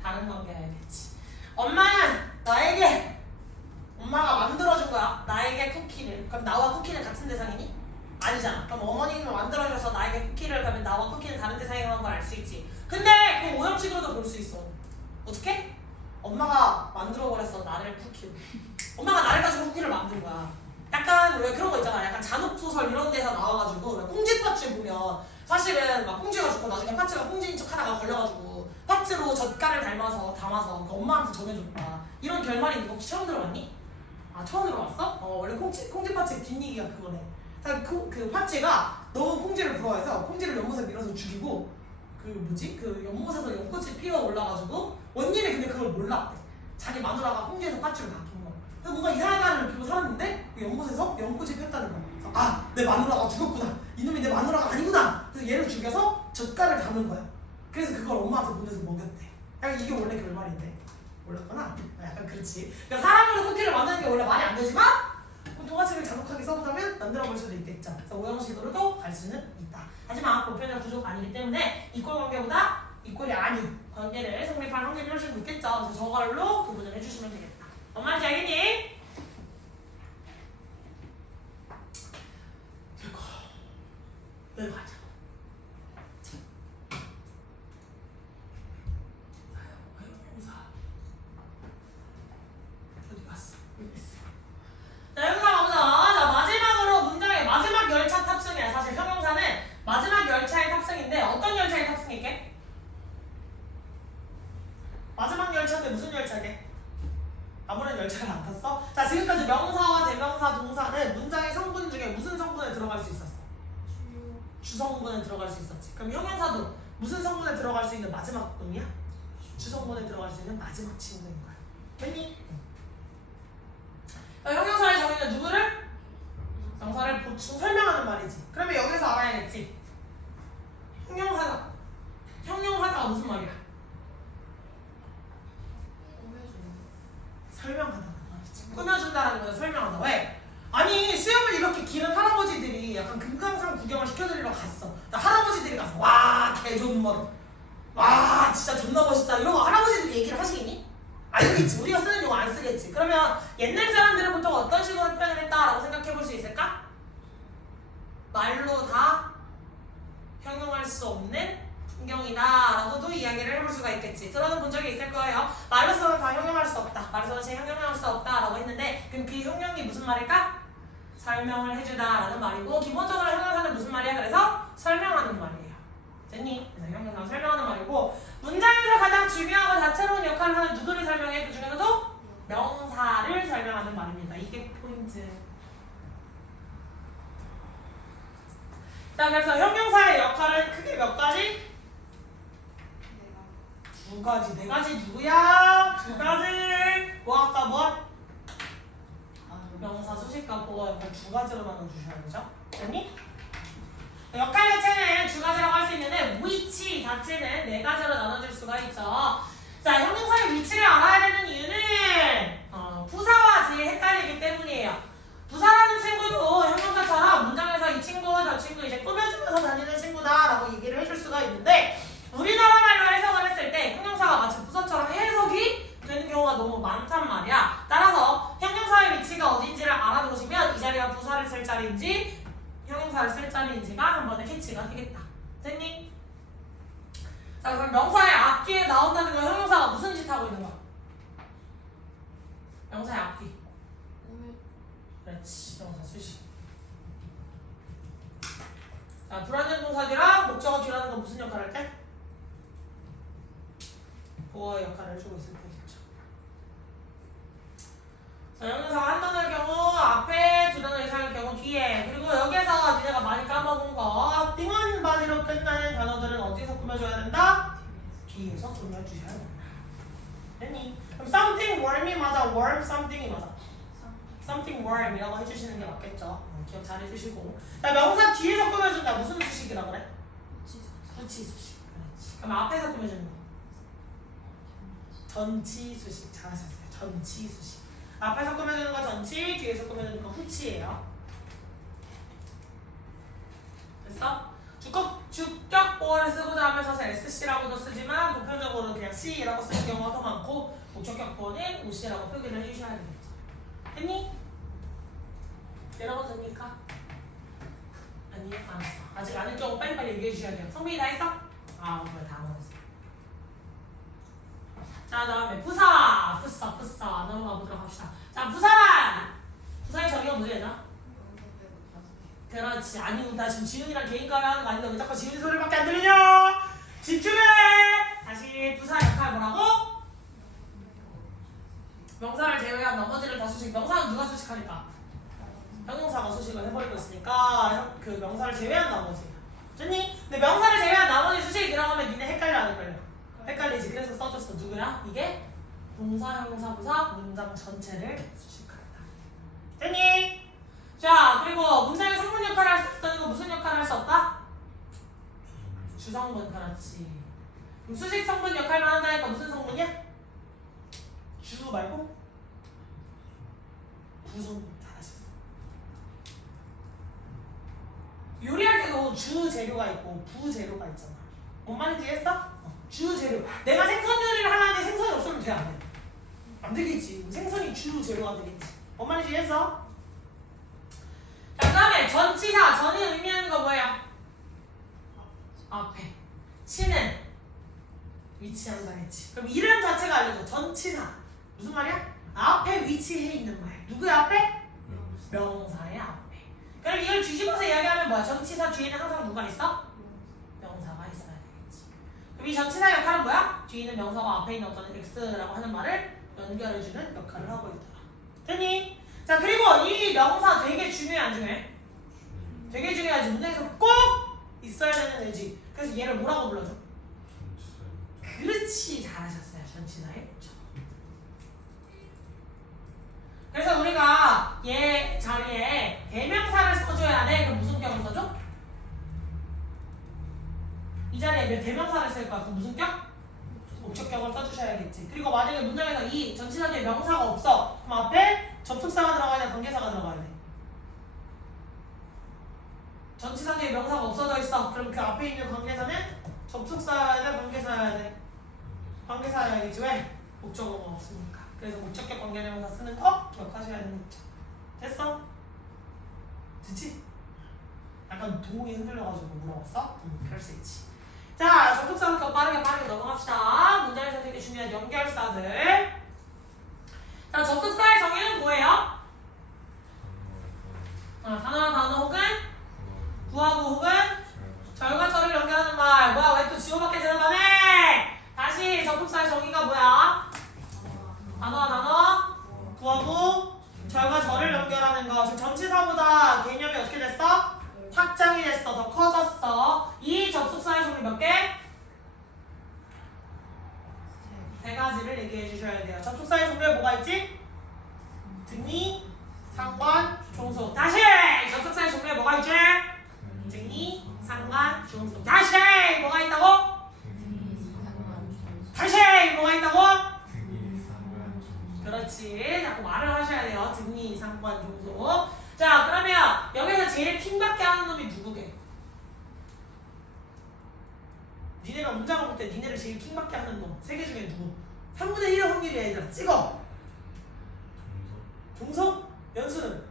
다른 관계야겠지. 엄마는 너에게 엄마가 만들어준 거야. 나에게 쿠키를. 그럼 나와 쿠키는 같은 대상이니? 아니잖아. 그럼 어머니는 만들어줘서 나에게 쿠키를 그러면 나와 쿠키는 다른 대상이라는 걸 알 수 있지. 근데 그 5형식으로도 볼 수 있어. 어떻게? 엄마가 만들어버렸어. 나를 쿠키로. 엄마가 나를 가지고 쿠키를 만든 거야. 약간 왜 그런 거 있잖아. 약간 잔혹소설 이런 데서 나와가지고 콩쥐 파츠 보면 사실은 막 콩쥐가 죽고 나중에 파츠가 콩쥐인 척 하다가 걸려가지고 파츠로 젓갈을 닮아서 담아서 그 엄마한테 전해줬다. 이런 결말이 있는 거 혹시 처음 들어봤니? 아, 처음 들어봤어? 원래 콩쥐 파츠의 뒷얘기가 그거네. 그 파츠가 너무 콩쥐를 부러워해서 콩쥐를 연못에 밀어서 죽이고 그 연못에서 연꽃이 피어 올라가지고 원님이 근데 그걸 몰랐대. 자기 마누라가 콩쥐에서 파츠를 바뀐 거야. 그래서 뭔가 이상하다는 느끼고 살았는데 그 연못에서 연꽃이 폈다는 거야. 그래서 아, 내 마누라가 죽었구나. 이놈이 내 마누라가 아니구나. 그래서 얘를 죽여서 젓갈을 담은 거야. 그래서 그걸 엄마한테 보내서 먹였대. 약간 이게 원래 결말인데 몰랐구나. 약간 그렇지. 그러니까 사람으로 쿠키를 만드는 게 원래 말이 안 되지만 동화책을 잔혹하게 써보자면 만들어볼 수도 있겠죠. 그래서 5형식으로도 갈 수는 있다. 하지만 보편적 구조가 아니기 때문에 이꼴 관계보다 이꼴이 아닌 관계를 성립할 확률이 훨씬 높겠죠. 그래서 저걸로 구분을 해주시면 되겠다. 뭔 말인지 알겠니? 됐고 내려가자. 어디 갔어? 여기 있어. 자, 형용사 가보자. 자, 마지막으로 문장의 마지막 열차 탑승이야. 사실 형용사는 마지막 열차의 탑승인데 어떤 열차의 탑승일게? 주성분에 들어갈 수 있었지. 그럼 형용사도 무슨 성분에 들어갈 수 있는 마지막 놈이야? 주성분에 들어갈 수 있는 마지막 친구인 거야. 됐니? 형용사의 정의는 누구를? 명사를 보충 설명하는 말이지. 그러면 여기서 알아야겠지. 형용사가 무슨 말이야? 설명하다. 꾸며준다라는 건 설명하다. 왜? 아니 수염을 이렇게 기른 할아버지들이 약간 금강산 구경을 시켜드리러 갔어. 나 할아버지들이 가서 와 개 좋은 머리, 와 진짜 존나 멋있다 이런 거 할아버지들이 얘기를 하시겠니? 아니겠지. 우리가 쓰는 용어 안 쓰겠지. 그러면 옛날 사람들은 보통 어떤 식으로 표현을 했다라고 생각해 볼 수 있을까? 말로 다 형용할 수 없는 풍경이다라고도 이야기를 해볼 수가 있겠지. 들어는 본 적이 있을 거예요. 말로서는 다 형용할 수 없다. 말로서는 제 형용할 수 없다라고 했는데 그럼 그 형용이 무슨 말일까? 설명을 해주다라는 말이고 기본적으로 형용사는 무슨 말이야? 그래서 설명하는 말이에요. 됐니? 그래서 형용사는 설명하는 말이고 문장에서 가장 중요하고 다채로운 역할을 하는 누구를 설명해? 그 중에서도 명사를 설명하는 말입니다. 이게 포인트. 자, 그래서 형용사의 역할은 크게 몇 가지? 두 가지. 네 가지 누구야? 두 가지. 뭐 아까 뭐? 명사, 수식과 보어 역할 두 가지로 나눠주셔야 되죠? 됐니? 역할 자체는 두 가지라고 할 수 있는데 위치 자체는 네 가지로 나눠줄 수가 있죠. 자, 형용사의 위치를 알아야 되는 이유는 부사와 제일 헷갈리기 때문이에요. 부사라는 친구도 형용사처럼 문장에서 이 친구, 저 친구 이제 꾸며주면서 다니는 친구다라고 얘기를 해줄 수가 있는데 우리나라 말로 해석을 했을 때 형용사가 마치 부사처럼 해석이 되는 경우가 너무 많단 말이야. 따라서 형용사의 위치가 어딘지를 알아두시면 이 자리가 부사를 쓸 자리인지 형용사를 쓸 자리인지가 한 번에 캐치가 되겠다. 됐니? 자, 그럼 명사의 앞뒤에 나온다는 건 형용사가 무슨 짓 하고 있는 거야? 명사의 앞뒤. 그렇지. 명사 수식. 자, 불완전 동사들랑 목적어 뒤라는 건 무슨 역할을 할 때? 보어 역할을 해주고 있을 때겠죠. 자, 형용사가 한 단어의 경우 앞에 두 단어 이상의 경우 뒤에 그리고 여기에서 니네가 많이 까먹은 거 띵한 바디로 끝나는 단어들은 어디서 꾸며줘야 된다? 뒤에서 꾸며주셔야 된다. 됐니? 그럼 something worm이 맞아? worm something이 맞아? something worm이라고 해주시는 게 맞겠죠. 기억 잘 해주시고. 자, 명사 뒤에서 꾸며준다. 무슨 수식이라 그래? 부치 수식. 그렇지. 그럼 앞에서 꾸며주는 거? 전치 수식. 잘하셨어요. 전치 수식. 앞에서 꾸며주는 거 전치, 뒤에서 꾸며주는 거 후치예요. 됐어? 주격 보어를 쓰고자 하면 사실 SC라고도 쓰지만 보편적으로 그냥 C라고 쓰는 경우가 더 많고 목적격 보어는 OC라고 표기를 해주셔야 되겠죠. 됐니? 여러분 됩니까? 아니요? 알았어. 아직 안 했죠? 빨리빨리 얘기해 주셔야 돼요. 성민이 다 했어? 아, 그래 다 먹었어. 자, 다음에 부사 넘어가 보도록 합시다. 자, 부사의 정의가 뭐죠? 그렇지. 아니, 나 지금 지훈이랑 개인과를 하는 거 아닌데 왜 자꾸 지훈이 소리밖에 안 들리냐? 집중해! 다시 부사 역할 뭐라고? 명사를 제외한 나머지를 다 수식. 명사는 누가 수식하니까? 형용사가 수식을 해버리고 있으니까 그 명사를 제외한 나머지. 됐니? 근데 명사를 제외한 나머지 수식이라고 하면 니네 헷갈려 안 헷갈려? 헷갈리지. 그래서 써줬어. 누구야? 이게 동사, 형용사, 부사, 문장 전체를 수식한다. 됐니? 자, 그리고 문장의 성분 역할을 할 수 있다는 거 무슨 역할을 할 수 없다? 주성분. 그렇지. 그럼 수식 성분 역할만 한다니까 무슨 성분이야? 주 말고 부성분. 잘하셨어. 요리할 때도 주 재료가 있고 부 재료가 있잖아. 뭔 말인지 했어? 주 재료. 내가 생선 요리를 하는데 생선이 없으면 돼, 안 돼? 안 되겠지. 생선이 주 재료가 되겠지. 뭔 말인지 했어? 자, 그 다음에 전치사. 전이 의미하는 거 뭐예요? 앞에. 치는 위치한다 했지. 그럼 이름 자체가 알려줘. 전치사. 무슨 말이야? 앞에 위치해 있는 말. 누구의 앞에? 명사의 앞에. 그럼 이걸 뒤집어서 이야기하면 뭐야? 전치사 뒤에는 항상 누가 있어? 명사가 있어야 되겠지. 그럼 이 전치사 역할은 뭐야? 뒤에 있는 명사가 앞에 있는 어떤 X라고 하는 말을 연결해주는 역할을 하고 있더라. 됐니? 자, 그리고 이 명사 되게 중요해 안 중요해? 되게 중요하지. 문장에서 꼭 그래서 얘를 뭐라고 불러줘? 전치사의 그렇지, 잘하셨어요. 전치사의 목적. 그래서 우리가 얘 자리에 대명사를 써줘야 돼. 그럼 무슨 격을 써줘? 이 자리에 대명사를 쓸 거야. 그럼 무슨 격? 목적격을 써주셔야겠지. 그리고 만약에 문장에서 이 전치사 뒤에 명사가 없어. 그럼 앞에 접속사가 들어가야 돼? 관계사가 들어가야 돼? 전치사 뒤에 명사가 없어져 있어. 그럼 그 앞에 있는 관계사는 접속사여야 돼? 관계사여야 돼? 관계사여야겠지. 왜? 목적어가 없으니까. 그래서 목적격 관계대명사 쓰는 거 기억하셔야 되는 거죠. 됐어? 됐지? 약간 동공이 흔들려가지고 물어봤어? 그럴 수 있지. 자, 접속사부터 빠르게 넘어갑시다. 문장에서 되게 중요한 연결사들. 자, 접속사의 정의는 뭐예요? 단어와 단어 혹은 구하고 혹은 절과 절을 연결하는 말. 뭐야, 왜 또 지호밖에 대답하네? 다시 접속사의 정의가 뭐야? 단어와 단어, 구하고 절과 절을 연결하는 거. 즉 전치사보다 개념이 어떻게 됐어? 확장이 됐어. 더 커졌어. 이 접속사의 종류 몇 개? 세 가지를 얘기해 주셔야 돼요. 접속사의 종류에 뭐가 있지? 등이, 상관, 종속. 다시! 접속사의 종류에 뭐가 있지? 등이, 상관, 종속. 다시! 뭐가 있다고? 다시! 뭐가 있다고? 그렇지. 자꾸 말을 하셔야 돼요. 등이, 상관, 종속. 자, 그러면 여기서 제일 킹받게 하는 놈이 누구게? 니네가 문장을 볼 때 니네를 제일 킹받게 하는 놈. 세 개 중에 누구? 3분의 1의 확률이야, 얘들아. 찍어. 종속? 연수는?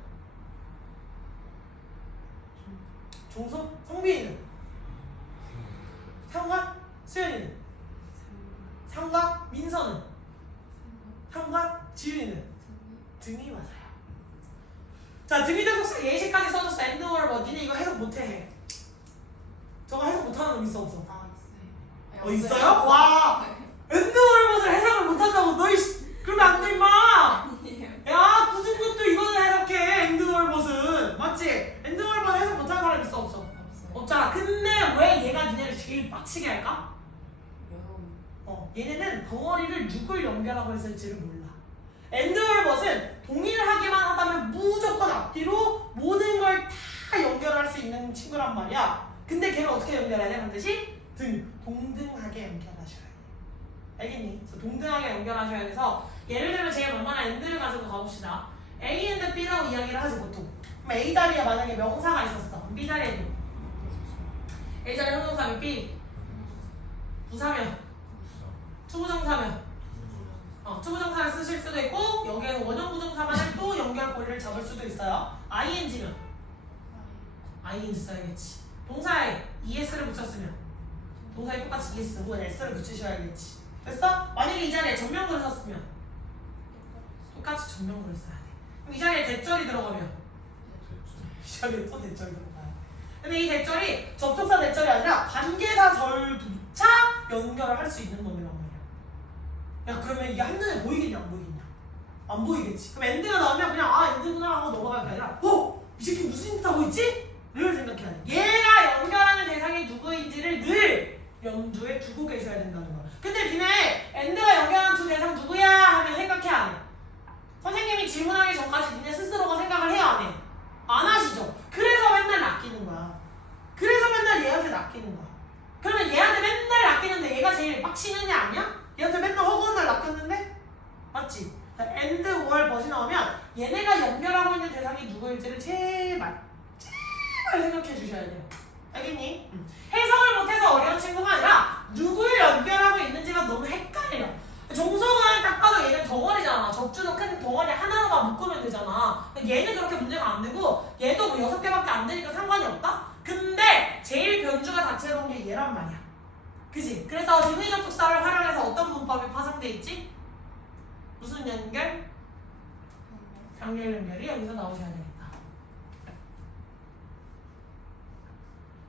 종속? 성빈이는? 상관? 수연이는? 상관? 민서는? 상관? 지윤이는? 등이 맞아요. 자, 등이 접속사 예시까지 써줬어. 엔드 월 뭐. 니네 이거 해석 못해. 저거 해석 못하는 놈 있어 없어? 있어요? 와! 엔드 월봇을 해석을 못한다고 너 그러면 안 돼 임마! 야, 굳은 것도 이거는 해석해. 엔드 월봇은 맞지? 엔드 월봇 해석 못하는 사람 있어 없어? 없잖아. 근데 왜 얘가 니네를 제일 빡치게 할까? 얘네는 덩어리를 누굴 연결하고 했을지를 몰라. 엔드 월봇은 동일하게만 하다면 무조건 앞뒤로 모든 걸 다 연결할 수 있는 친구란 말이야. 근데 걔를 어떻게 연결해야 돼? 반드시 동등하게 연결하셔야 돼. 알겠니? 그래서 동등하게 연결하셔야 돼서 예를 들면 제가 얼마나 엔드를 가지고 가봅시다. A and B라고 이야기를 하지 보통. 그럼 A 자리에 만약에 명사가 있었어. B 자리에도 A 자리에 형용사면 B, 부사면, 투부정사면 투부정사를 쓰실 수도 있고 여기에서 원형부정사만을 또 연결고리를 잡을 수도 있어요. ing면 ing 써야겠지. 동사에 es를 붙였으면 동사에 똑같이 es 혹은 s를 붙이셔야겠지. 됐어? 만약에 이 자리에 전명구를 썼으면 똑같이 전명구를 써야 돼. 그럼 이 자리에 대절이 들어가면 이 자리에 또 대절이 들어가요. 근데 이 대절이 접속사 대절이 아니라 관계사 절조차 연결을 할 수 있는 놈이란 말이야. 야, 그러면 이게 한눈에 보이겠냐 안 보이겠냐? 안 보이겠지. 그럼 엔드가 나오면 그냥 엔드구나 하고 넘어갈 게 아니라 이 새끼 무슨 짓 하고 있지? 를 생각해야 돼. 얘가 연결하는 대상이 누구인지를 늘 염두에 두고 계셔야 된다는 거야. 근데 니네 엔드가 연결하는 두 대상 누구야? 하면 생각해 안 해? 선생님이 질문하기 전까지 니네 스스로가 생각을 해야 안 해? 안 하시죠? 그래서 맨날 낚이는 거야. 그래서 맨날 얘한테 낚이는 거야. 그러면 얘한테 맨날 낚이는데 얘가 제일 빡치느냐 아니야? 얘한테 맨날 허구한 날 낚였는데? 맞지? 엔드 월 벗이 나오면 얘네가 연결하고 있는 대상이 누구일지를 제발 생각해 주셔야 돼요. 알겠니? 해석을 못해서 어려운 친구가 아니라 누굴 연결하고 있는지가 너무 헷갈려. 종속은 딱 봐도 얘는 덩어리잖아. 접주도 큰 덩어리 하나로만 묶으면 되잖아. 얘는 그렇게 문제가 안 되고 얘도 뭐 6개밖에 안 되니까 상관이 없다? 근데 제일 변주가 다채로운 게 얘란 말이야. 그지? 그래서 등위 접속사를 활용해서 어떤 문법이 파생돼 있지? 무슨 연결? 병렬 연결이 여기서 나오셔야 되겠다.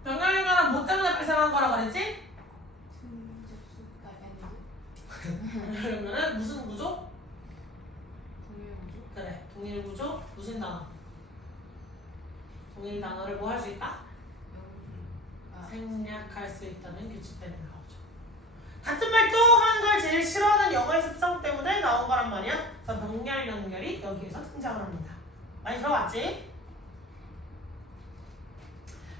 병렬 연결은 뭐 때문에 발생한 거라 그랬지? 병렬 연결은 무슨 구조? 그래, 동일 구조. 무슨 단어? 동일 단어를 뭐 할 수 있다? 생략할 수 있다는 규칙 때문에 나오죠. 같은 말도 하는 걸 제일 싫어하는 영어의 습성 때문에 나온 거란 말이야. 그래서 병렬 연결이 여기에서 등장을 합니다. 많이 들어봤지?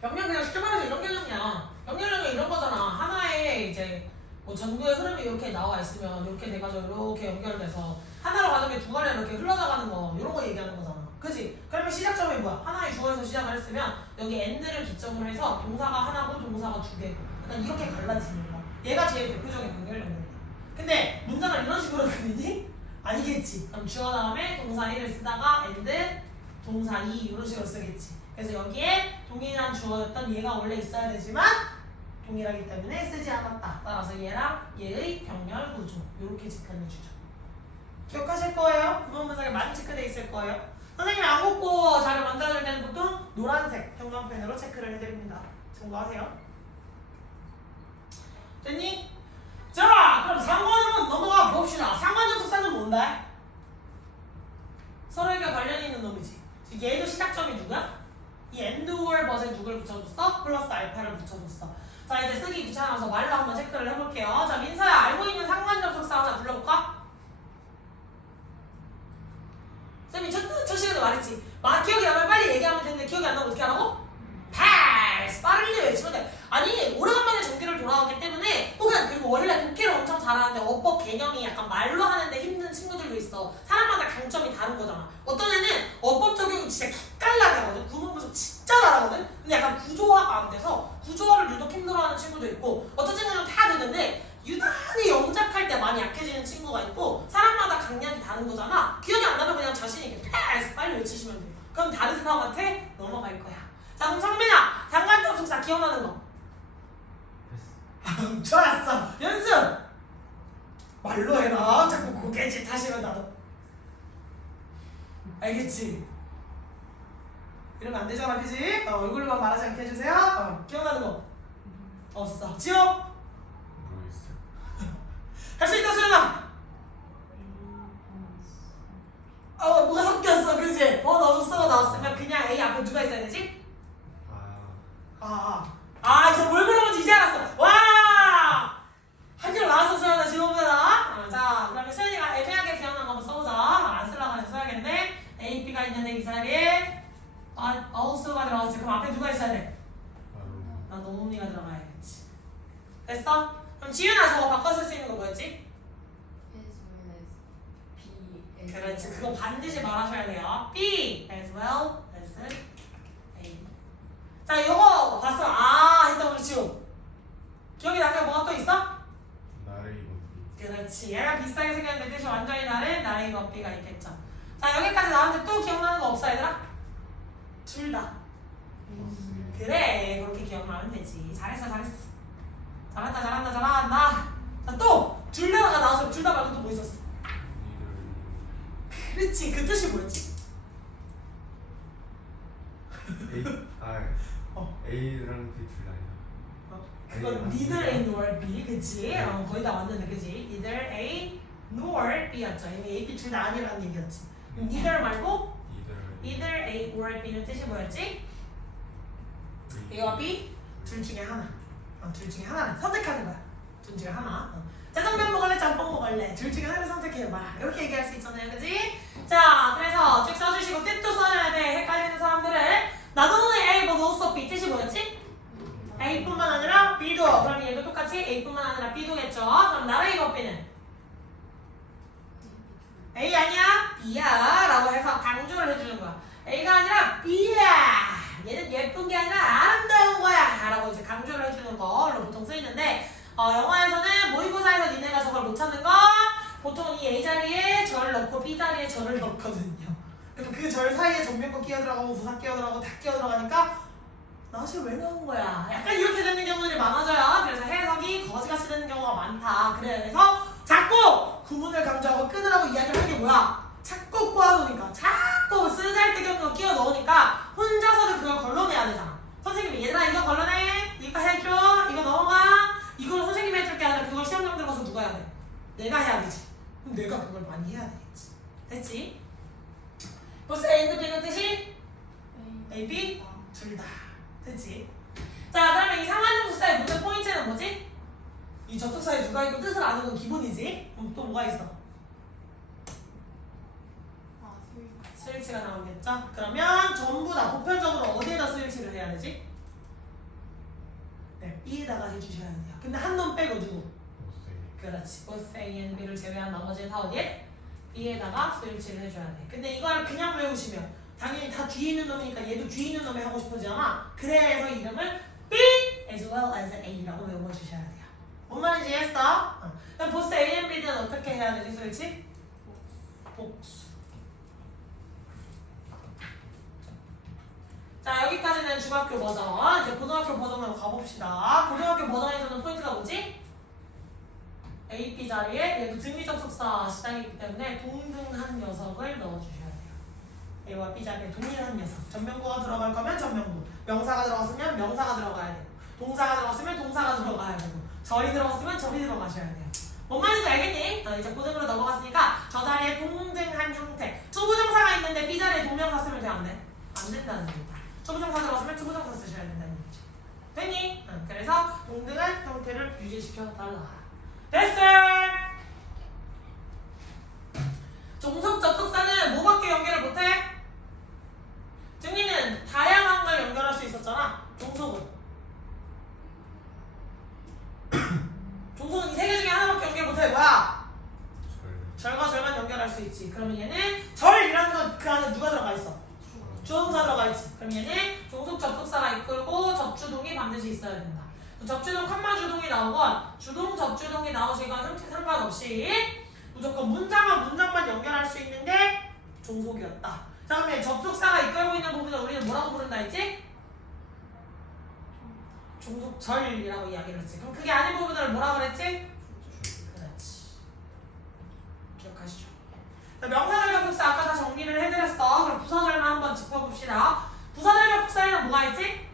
병렬 그냥 쉽게 말해서 이런 개념이야. 병렬 연결 이런 거잖아. 하나의 이제 뭐 전구의 흐름이 이렇게 나와 있으면 이렇게 돼가지고 이렇게 연결돼서 하나로 가는 게 중간에 이렇게 흘러나가는 거 이런 거 얘기하는 거잖아. 그치? 그러면 시작점이 뭐야? 하나의 주어에서 시작을 했으면 여기 end를 기점으로 해서 동사가 하나고 동사가 두 개고 약간 이렇게 갈라지는 거야. 얘가 제일 대표적인 병렬 연결이야. 근데 문장을 이런 식으로 그리니? 아니겠지. 그럼 주어 다음에 동사 1을 쓰다가 and 동사 2 이런 식으로 쓰겠지. 그래서 여기에 동일한 주어였던 얘가 원래 있어야 되지만 동일하기 때문에 쓰지 않았다. 따라서 얘랑 얘의 병렬 구조 이렇게 체크해 주죠. 기억하실 거예요? 구문 문장에 많이 체크돼 있을 거예요. 선생님이 안 묻고 자료 만들어줄 때는 보통 노란색 형광펜으로 체크를 해드립니다. 참고하세요. 됐니? 자, 그럼 상관으로 넘어가 봅시다. 상관접속사는 뭔데? 서로에게 관련이 있는 놈이지. 얘도 시작점이 누구야? 이 and or but에 누굴 붙여줬어? 플러스 알파를 붙여줬어. 자, 이제 쓰기 귀찮아서 말로 한번 체크를 해볼게요. 자, 민서야, 알고 있는 상관접속사 하나 불러볼까? 쌤이 첫 시간에 말했지. 기억이 나면 빨리 얘기하면 되는데 기억이 안 나면 어떻게 하라고? 패스! 빠르게 외치면 돼. 아니, 오래간만에 전기를 돌아왔기 때문에 혹은 그리고 원래 독해를 엄청 잘하는데 어법 개념이 약간 말로 하는데 힘든 친구들도 있어. 사람마다 강점이 다른 거잖아. 어떤 애는 어법 적용이 진짜 기깔나게 하거든. 구문 분석 진짜 잘하거든. 근데 약간 구조화가 안 돼서 구조화를 유독 힘들어하는 친구도 있고 어떤 친구는 다 되는데 유난히 영작할 때 많이 약해지는 친구가 있고 사람마다 강약이 다른 거잖아. 기억이 안 나면 그냥 자신 있게 패스 빨리 외치시면 돼. 그럼 다른 사람한테 넘어갈 거야. 자, 그럼 성민아, 상관접속사 기억나는 거? 좋았어. 연습. 말로 해라. 자꾸 고개짓 하시면 나도. 알겠지? 이러면 안 되잖아, 그지? 얼굴로만 말하지 않게 해주세요. 기억나는 거? 없어. 지호? 모르겠어요. 할 수 있다, 수연아. 뭐가 섞였어, 그지? 너가 나왔으면 그냥 A 앞에 누가 있어야 되지? 이제 뭘 물어본지 이제 알았어. 와! 한 줄 나왔어, 수연아, 지금보다. 자, 그러면 수연이가 애매하게 기억난 거 한번 써보자. 안 쓰려고 해서 써야겠네. A, B가 있는데 이 자리에 also가 들어갔지. 그럼 앞에 누가 있어야 돼? 노문이가 들어가야겠지. 됐어? 그럼 지윤아, 저거 바꿔 쓸 수 있는 거 뭐였지? 그렇지. 그거 반드시 말하셔야 돼요. B as well as A. 자, 이거 봤어. 했던 우리 지우. 기억이 나는 게 뭐가 또 있어? 나를 입었기. 그렇지. 얘랑 비슷하게 생겼는데 뜻이 완전히 다른 나의 법비가 있겠죠. 자, 여기까지 나왔는데 또 기억나는 거 없어, 얘들아? 둘 다. 그래, 그렇게 기억나면 되지. 잘했어. 잘한다. 자, 또 둘 다가 나와서 둘 다 말고 또 뭐 있었어? 그렇지. 그 뜻이 뭐였지? A랑 B 둘 다. 그건 neither A nor B, 그치? 거의 다 왔는데, 그치? Either A nor B였죠. 이미 A, B 둘 다 아니라는 얘기였지. neither 말고 either A or B는 뜻이 뭐였지? A와 B 둘 중에 하나. 둘 중에 하나를 선택하는 거야. 둘 중에 하나. 짜장면 먹을래, 짬뽕 먹을래. 둘 중에 하나를 선택해봐. 이렇게 얘기할 수 있잖아요, 그치? 자, 그래서 쭉 써주시고 뜻도 써야 돼. 헷갈리는 사람들은 나도는 A but also B 뜻이 뭐였지? A뿐만 아니라 B도. 그럼 얘도 똑같이 A뿐만 아니라 B도겠죠. 그럼 나라의 법비는 A 아니야? B야 라고 해서 강조를 해주는 거야. A가 아니라 B야. 얘는 예쁜 게 아니라 아름다운 거야 라고 이제 강조를 해주는 걸로 보통 쓰이는데 영화에서는 모의고사에서 니네가 저걸 못 찾는 거 보통 이 A 자리에 절 넣고 B 자리에 절을 넣거든요. 그럼 그 절 사이에 정면거 끼어들어가고 부사 끼어들어가고 다 끼어들어가니까 나시 왜 넣은 거야? 약간 이렇게 되는 경우들이 많아져요. 그래서 해석이 거지같이 되는 경우가 많다. 그래서 자꾸 구문을 강조하고 끊으라고 이야기를 하는 게 뭐야? 자꾸 꼬아놓으니까 자꾸 쓰잘데기 없는 거 끼워 넣으니까 혼자서도 그걸 걸러내야 되잖아. 선생님이 얘들아 이거 걸러내, 이거 해줘, 이거 넘어가, 이걸 선생님이 해줄 게 아니라 그걸 시험장 들어가서 누가 해야 돼? 내가 해야 되지. 그럼 내가 그걸 많이 해야 되겠지. 됐지? 벌써 A는 B는 뜻이? A, B? 둘 다. 됐지? 자, 그러면 이 상관접속 아는 건 기본이지. 그럼 또 뭐가 있어? 아, 스위치가 나오겠죠? 그러면 전부 다 보편적으로 어디에다 스위치를 해야 되지? 네, B에다가 해주셔야 돼요. 근데 한 놈 빼고 누구? 그렇지. both A and B를 제외한 나머지는 다 어디에? B에다가 스위치를 해줘야 돼. 근데 이걸 그냥 외우시면 당연히 다 뒤에 있는 놈이니까 얘도 뒤에 있는 놈이 하고 싶어지잖아. 그래서 이름을 B as well as A라고 외워주셔야 돼요. 뭔 말인지 이해했어? 그럼 both A and B는 어떻게 해야 되지 스위치? 복수. 자, 여기까지는 중학교 버전. 이제 고등학교 버전으로 가봅시다. 고등학교 버전에서는 포인트가 뭐지? A, B 자리에 얘도 등위 접속사 시작이기 때문에 동등한 녀석을 넣어주셔야 돼요. A와 B 자리에 동일한 녀석. 전명구가 들어갈 거면 전명구. 명사가 들어갔으면 명사가 들어가야 돼요. 동사가 들어갔으면 동사가 들어가야 되고. 절이 들어갔으면 절이 들어가셔야 돼요. 뭔 말인지 알겠니? 이제 고등으로 넘어갔으니까 저 자리에 동등한 형태. 투부정사가 있는데 B 자리에 동명사 쓰면 돼? 안 돼? 안 된다는 얘기다. 투부정사 들어갔으면 투부정사 쓰셔야 된다는 얘기죠. 됐니? 그래서 동등한 형태를 유지시켜달라. 됐어! 종속 접속사는 뭐밖에 연결을 못해? 등위는 다양한 걸 연결할 수 있었잖아. 종속은 종속은 이 세 개 중에 하나밖에 연결 못해. 뭐야? 절과 절만 연결할 수 있지. 그러면 얘는 절이라는 건 그 안에 누가 들어가 있어? 주동사 들어가 있지. 그럼 얘는 종속 접속사가 이끌고 접주동이 반드시 있어야 된다. 접주동 컴마 주동이 나오건 주동 접주동이 나오시건 형태 상관없이 무조건 문장만 연결할 수 있는 게 종속이었다. 자, 그러면 접속사가 이끌고 있는 부분을 우리는 뭐라고 부른다 했지? 종속절이라고 이야기를 했지. 그럼 그게 아닌 부분을 뭐라 그랬지? 그렇지. 기억하시죠? 자, 명사절 접속사 아까 다 정리를 해드렸어. 그럼 부사절만 한번 짚어봅시다. 부사절 접속사에는 뭐가 있지?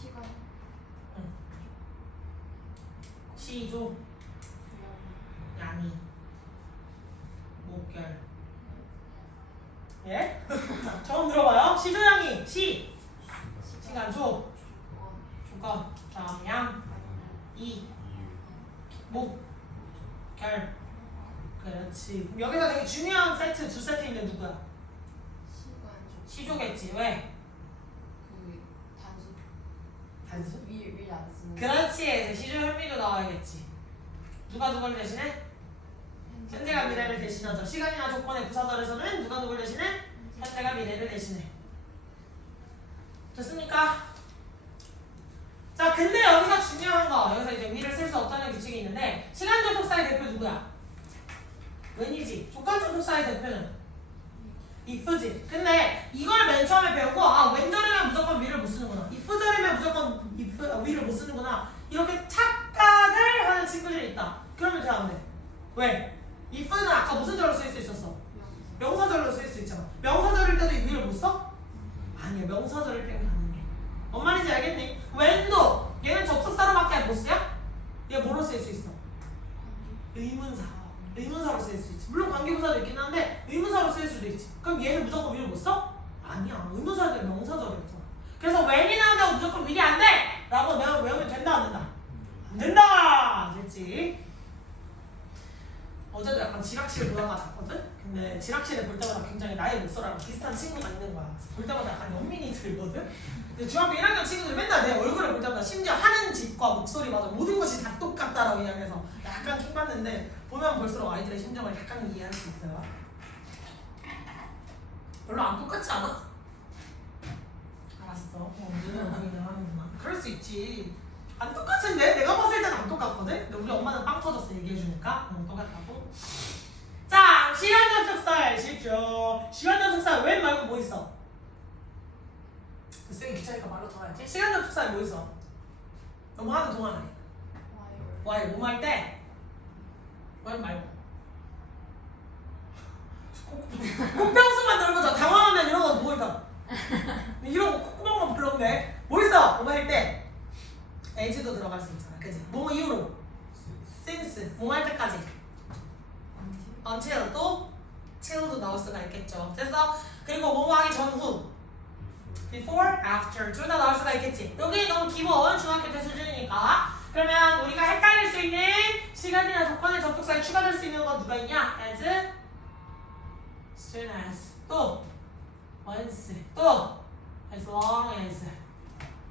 시간, 시조, 양이, 목결. 예? 처음 들어봐요? 시조양이, 시간, 조, 조건, 다음 양, 이, 목, 결. 그렇지. 그럼 여기서 되게 중요한 세트, 두 세트인데 누구야? 시간, 시조겠지. 왜? 그 단수, 단수? 위에 안 쓰는. 그렇지. 그래서 시조 현미도 나와야겠지. 누가 누굴 대신해? 현재가 미래를 대신하죠. 시간이나 조건의 부사절에서는 누가 누굴 대신해? 현재가 미래를 대신해. 됐습니까? 자, 근데 여기서 중요한 거, 여기서 이제 위를 쓸 수 없다는 규칙이 있는데 시간 접속사의 대표 누구야? when이지. 조건 접속사의 대표는 if지. 근데 이걸 맨 처음에 배우고 when 절이면 무조건 위를 못 쓰는구나. if 절이면 무조건 위를 못 쓰는구나. 이렇게 착각을 하는 친구들이 있다. 그러면 돼, 안 돼? 왜? if는 아까 무슨 절로 쓸 수 있었어? 명사절로 쓸 수 있잖아. 명사절일 때도 위를 못 써? 아니야, 명사절일 때는 가능해. 뭔 말인지 알겠니? when도 얘는 접속사로밖에 못 쓰여? 얘 뭐로 쓸 수 있어? 의문사. 의문사로 쓸 수 있지. 물론 관계부사도 있긴 한데 의문사로 쓸 수도 있지. 그럼 얘는 무조건 위를 못 써? 아니야. 의문사들 명사절이었잖아. 그래서 when이 나온다고 무조건 위리 안 돼! 라고 내가 외우면 된다 안 된다? 안 된다! 됐지? 어제도 약간 지락실 보다가 잤거든? 근데 지락실에 볼 때마다 굉장히 나의 목소리랑 비슷한 친구가 있는 거야. 볼 때마다 약간 연민이 들거든? 근데 중학교 1학년 친구들이 맨날 내 얼굴을 볼 때마다 심지어 하는 짓과 목소리마다 모든 것이 다 똑같다라고 이야기해서 약간 킹받는데 보면 볼수록 아이들의 심정을 약간 이해할 수 있어요. 별로 안 똑같지 않아? 알았어. 눈으로 보이는 하는구나. 그럴 수 있지. 안 똑같은데? 내가 봤을 때는 안 똑같거든? 근데 우리 엄마는 빵 터졌어 얘기해주니까 똑같다고. 자, 시간 접속사에 쉽죠. 시간 접속사에 웬 말고 뭐 있어? 쓰기 귀찮으니까 말로 전화했지? 시간 접속사에 뭐 있어? 너무 하는 동안에 와요. 뭐 할 때? 웬 말고 콧병수만 들고서 당황하면 이런 거 뭐 있다? 이러고 콧구멍만 불렀네. 뭐 있어? 뭐 할 때? as도 들어갈 수 있잖아, 그치? 뭐 이후로? since, 뭐 할 때까지? until, 또 till도 나올 수가 있겠죠. 됐어? 그리고 뭐 하기 전후 before, after 둘 다 나올 수가 있겠지. 여기 너무 기본 중학교 때 수준이니까. 그러면 우리가 헷갈릴 수 있는 시간이나 조건의 접속사에 추가될 수 있는 건 누가 있냐? as soon as 또 once 또 as long as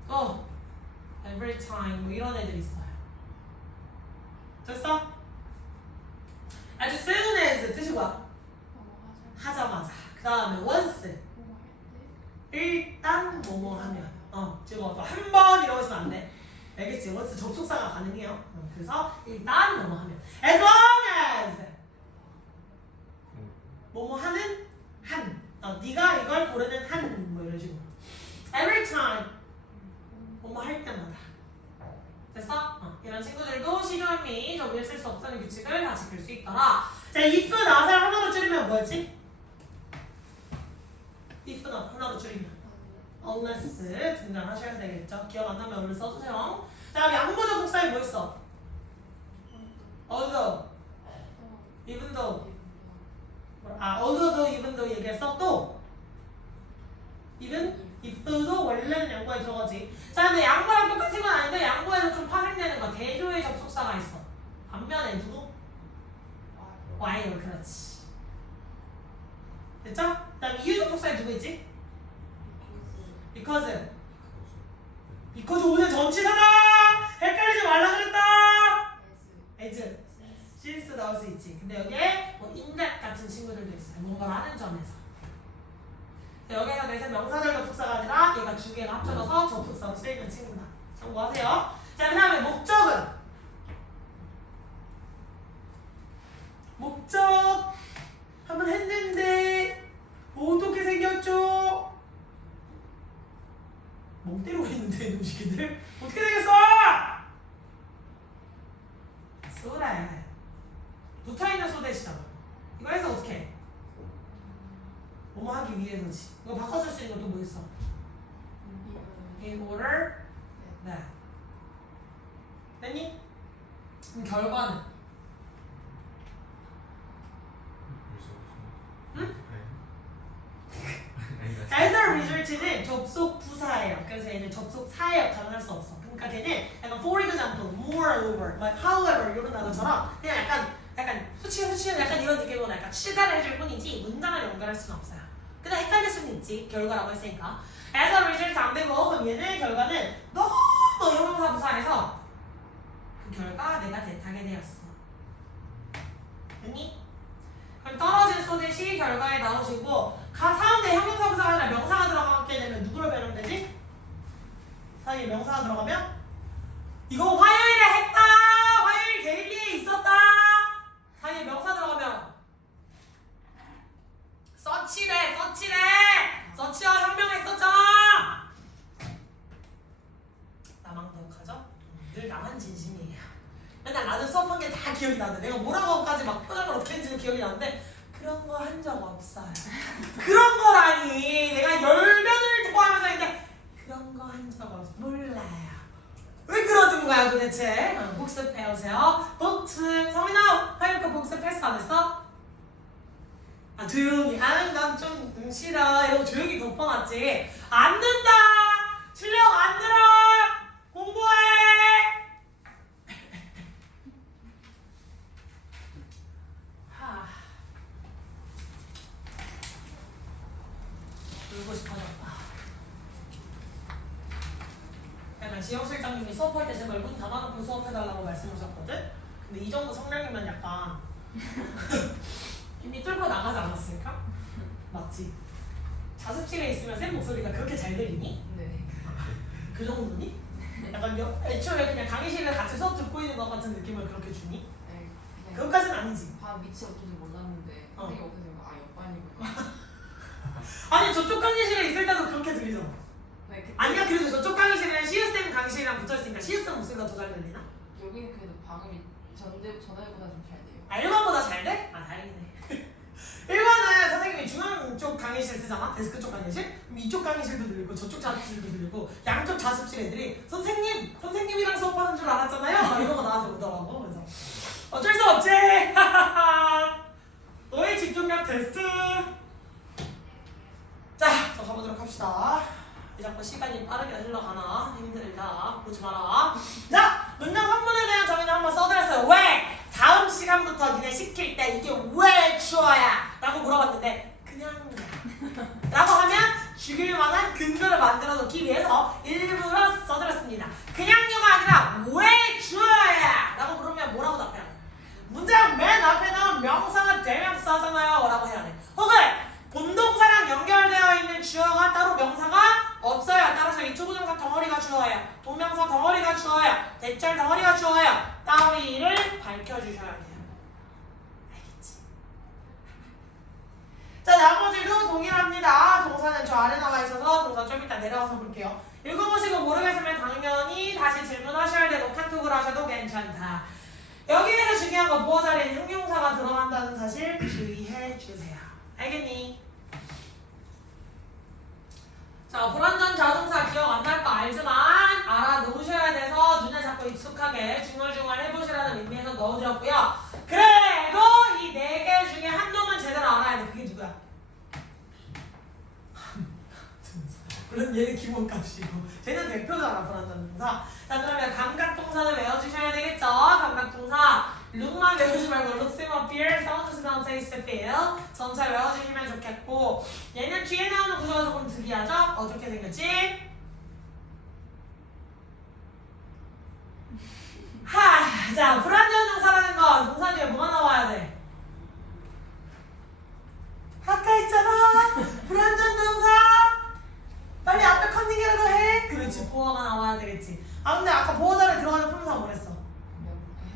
또 every time 뭐 이런 애들 있어요. 됐어? as soon as 뜻이 뭐야? 하자마자. 그 다음에 once 일단 뭐뭐 하면 지금 한 번 이러고 있으면 안 돼. 알겠지? once 접속사가 가능해요. 그래서 일단 뭐뭐 하면 as long as 뭐뭐 하는 한 네가 이걸 고르는 한 뭐 이런 식으로 every time 뭐뭐 할 때마다 됐어? 이런 친구들도 시조한 미 저기에 쓸 수 없다는 규칙을 다 지킬 수 있더라. 자, if not을 하나로 줄이면 뭐였지? if not 하나로 줄이면 unless 등장하셔야 되겠죠. 기억 안 나면 얼른 써주세요. 자, 양보 접속사에 뭐 있어? although, even though. although, even though 얘기했어. 또 even, if though 원래는 양보에 들어가지. 자, 근데 양보랑 똑같은 건 아닌데 양보에서 좀 파생되는 거 대조의 접속사가 있어. 반면에 누구? while. 그렇지. 됐죠? 그 다음 이유 접속사에 누구 있지? because. because 오늘 전치사다! 헷갈리지 말라 그랬다! as. since 나올 수 있지. 근데 여기에 뭐 in that 같은 친구들도 있어요. 뭔가를 하는 점에서. 여기서 내세 명사절 접속사가 아니라 얘가 두 개가 합쳐져서 접속사로 쓰이는 친구다. 참고하세요. 자, 그 다음에 목적은? 목적 한번 했는데 어떻게 생겼죠? 멍 때리고 있는데 이놈 새끼들 어떻게 생겼어? 쏘래 붙어있는 소대시잖아. 이거 해서 어떻게 해? 뭐뭐 하기 위해서지. 이거 바꿔 쓸 수 있는 것도 뭐 있어? in order that. 됐니? 그럼 결과는? 응? as a result는 접속 부사예요. 그래서 얘는 접속사의 역할은 할 수 없어. 그러니까 걔는 약간 for example, moreover, like however 이런 단어처럼 그냥 약간 후치후치 약간 이런 느낌으로 약간 추가를 해줄 뿐이지 문장을 연결할 수는 없어요. 근데 헷갈릴 수는 있지. 결과라고 했으니까. as a result 안 되고 그럼 얘는 결과는 너무 형용사 부사에서 그 결과 내가 대타게 되었어. 됐니? 그럼 떨어진 소댓이 결과에 나오시고 사운드에 형용사 부사가 아니라 명사가 들어가게 되면 누구로 변형되지? 사이에 명사가 들어가면 이거 화요일에 했다! 화요일 데일리에 있었다! 사이에 명사 들어가면 서치래! 서치와 현명했었잖아! 나만 기억하죠? 늘 나만 진심이에요. 맨날 나는 수업한 게 다 기억이 나는데 내가 뭐라고까지 막 표정을 어떻게 했는지 기억이 나는데 그런 거 한 적 없어요. 그런 거라니. 내가 열변을 듣고 하면서 했는데 그런 거 한 적 없어. 몰라요. 왜 그러는 거야 도대체? 복습해오세요. 복습. 성민아 화요일 거 복습했어 안 했어? 아 조용히. 난 좀 싫어. 이러고 조용히 덮어놨지. 안 된다. 실력 안 들어. 공부해. 울고 싶어졌다. 약간 지영실장님이 수업할 때 제발 문 닫아놓고 수업해달라고 말씀하셨거든? 근데 이 정도 성량이면 약간 이미 뚫고 나가지 않았을까? 맞지? 자습실에 있으면 쌤 목소리가 그렇게 잘 들리니? 네. 그 정도니? 약간 애초에 그냥 강의실에 같이 수업 듣고 있는 것 같은 느낌을 그렇게 주니? 네. 그것까지는 아니지. 다 밑이 어떤지 몰랐는데 선생님 옆에서 옆반이구나. 아니 저쪽 강의실에 있을 때도 그렇게 들리잖아. 네, 그때 아니야 그래도 저쪽 강의실에 시우쌤 강의실이랑 붙어있으니까 시우쌤 목소리가 더 잘 들리나? 여기는 그래도 방음이 전에보다 좀 잘 돼요. 아 1번보다 잘 돼? 아 다행이네. 1번은 선생님이 중앙 쪽 강의실 쓰잖아? 데스크 쪽 강의실? 그럼 이쪽 강의실도 들리고 저쪽 자습실도 들리고 양쪽 자습실 애들이 선생님이랑 수업하는 줄 알았잖아요? 막 이러고 나한테 오더라고. 그래서 어쩔 수 없지. 너의 집중력 테스트. 자, 저 가보도록 합시다. 왜 자꾸 시간이 빠르게 흘러가나? 힘들다. 보지 마라. 자, 문장 3번 물어봤어요. 왜? 다음 시간부터 니네 시킬 때 이게 왜 주어야? 라고 물어봤는데 그냥 라고 하면 죽일 만한 근거를 만들어 놓기 위해서 일부러 써드렸습니다. 그냥요가 아니라 왜 주어야? 라고 물으면 뭐라고 답해야 돼? 문장 맨 앞에 나온 명사나 대명사잖아요 라고 해야 돼. 혹은 본동사랑 연결되어 있는 주어가 따로 명사가 없어요. 따라서 이 투부정사 덩어리가 주어예요. 동명사 덩어리가 주어예요. 대절 덩어리가 주어예요. 따위를 밝혀주셔야 돼요. 알겠지? 자, 나머지도 동일합니다. 동사는 저 아래 나와 있어서 동사 좀 이따 내려가서 볼게요. 읽어보시고 모르겠으면 당연히 다시 질문하셔야 되고 카톡을 하셔도 괜찮다. 여기에서 중요한 거 보호 자리에 형용사가 들어간다는 사실 주의해 주세요. 알겠니? 자, 불완전 자동차 기억 안 날 거 알지만 알아놓으셔야 돼서 눈에 잡고 익숙하게 중얼중얼 해보시라는 의미에서 넣어드렸고요. 그래도 이 4개 중에 한 놈은 제대로 알아야 돼. 그게 누구야? 물론 얘는 기본값이고 쟤는 대표잖아. 불완전 동사. 자, 그러면 감각동사는 외워주셔야 되겠죠? 감각동사 룩만 외우지 말고 look, seem, appear, sound, smell, taste, feel 전체 외워주시면 좋겠고 얘는 뒤에 나오는 구조가 조금 특이하죠? 어떻게 생겼지? 자, 불완전 동사라는 건 동사 뒤에 뭐가 나와야 돼? 아까 했잖아. 불완전 동사 빨리 앞에 컨닝이라도 해. 그렇지, 보어가 나와야 되겠지. 근데 아까 보어 자리에 들어가는 품사가 뭐랬어?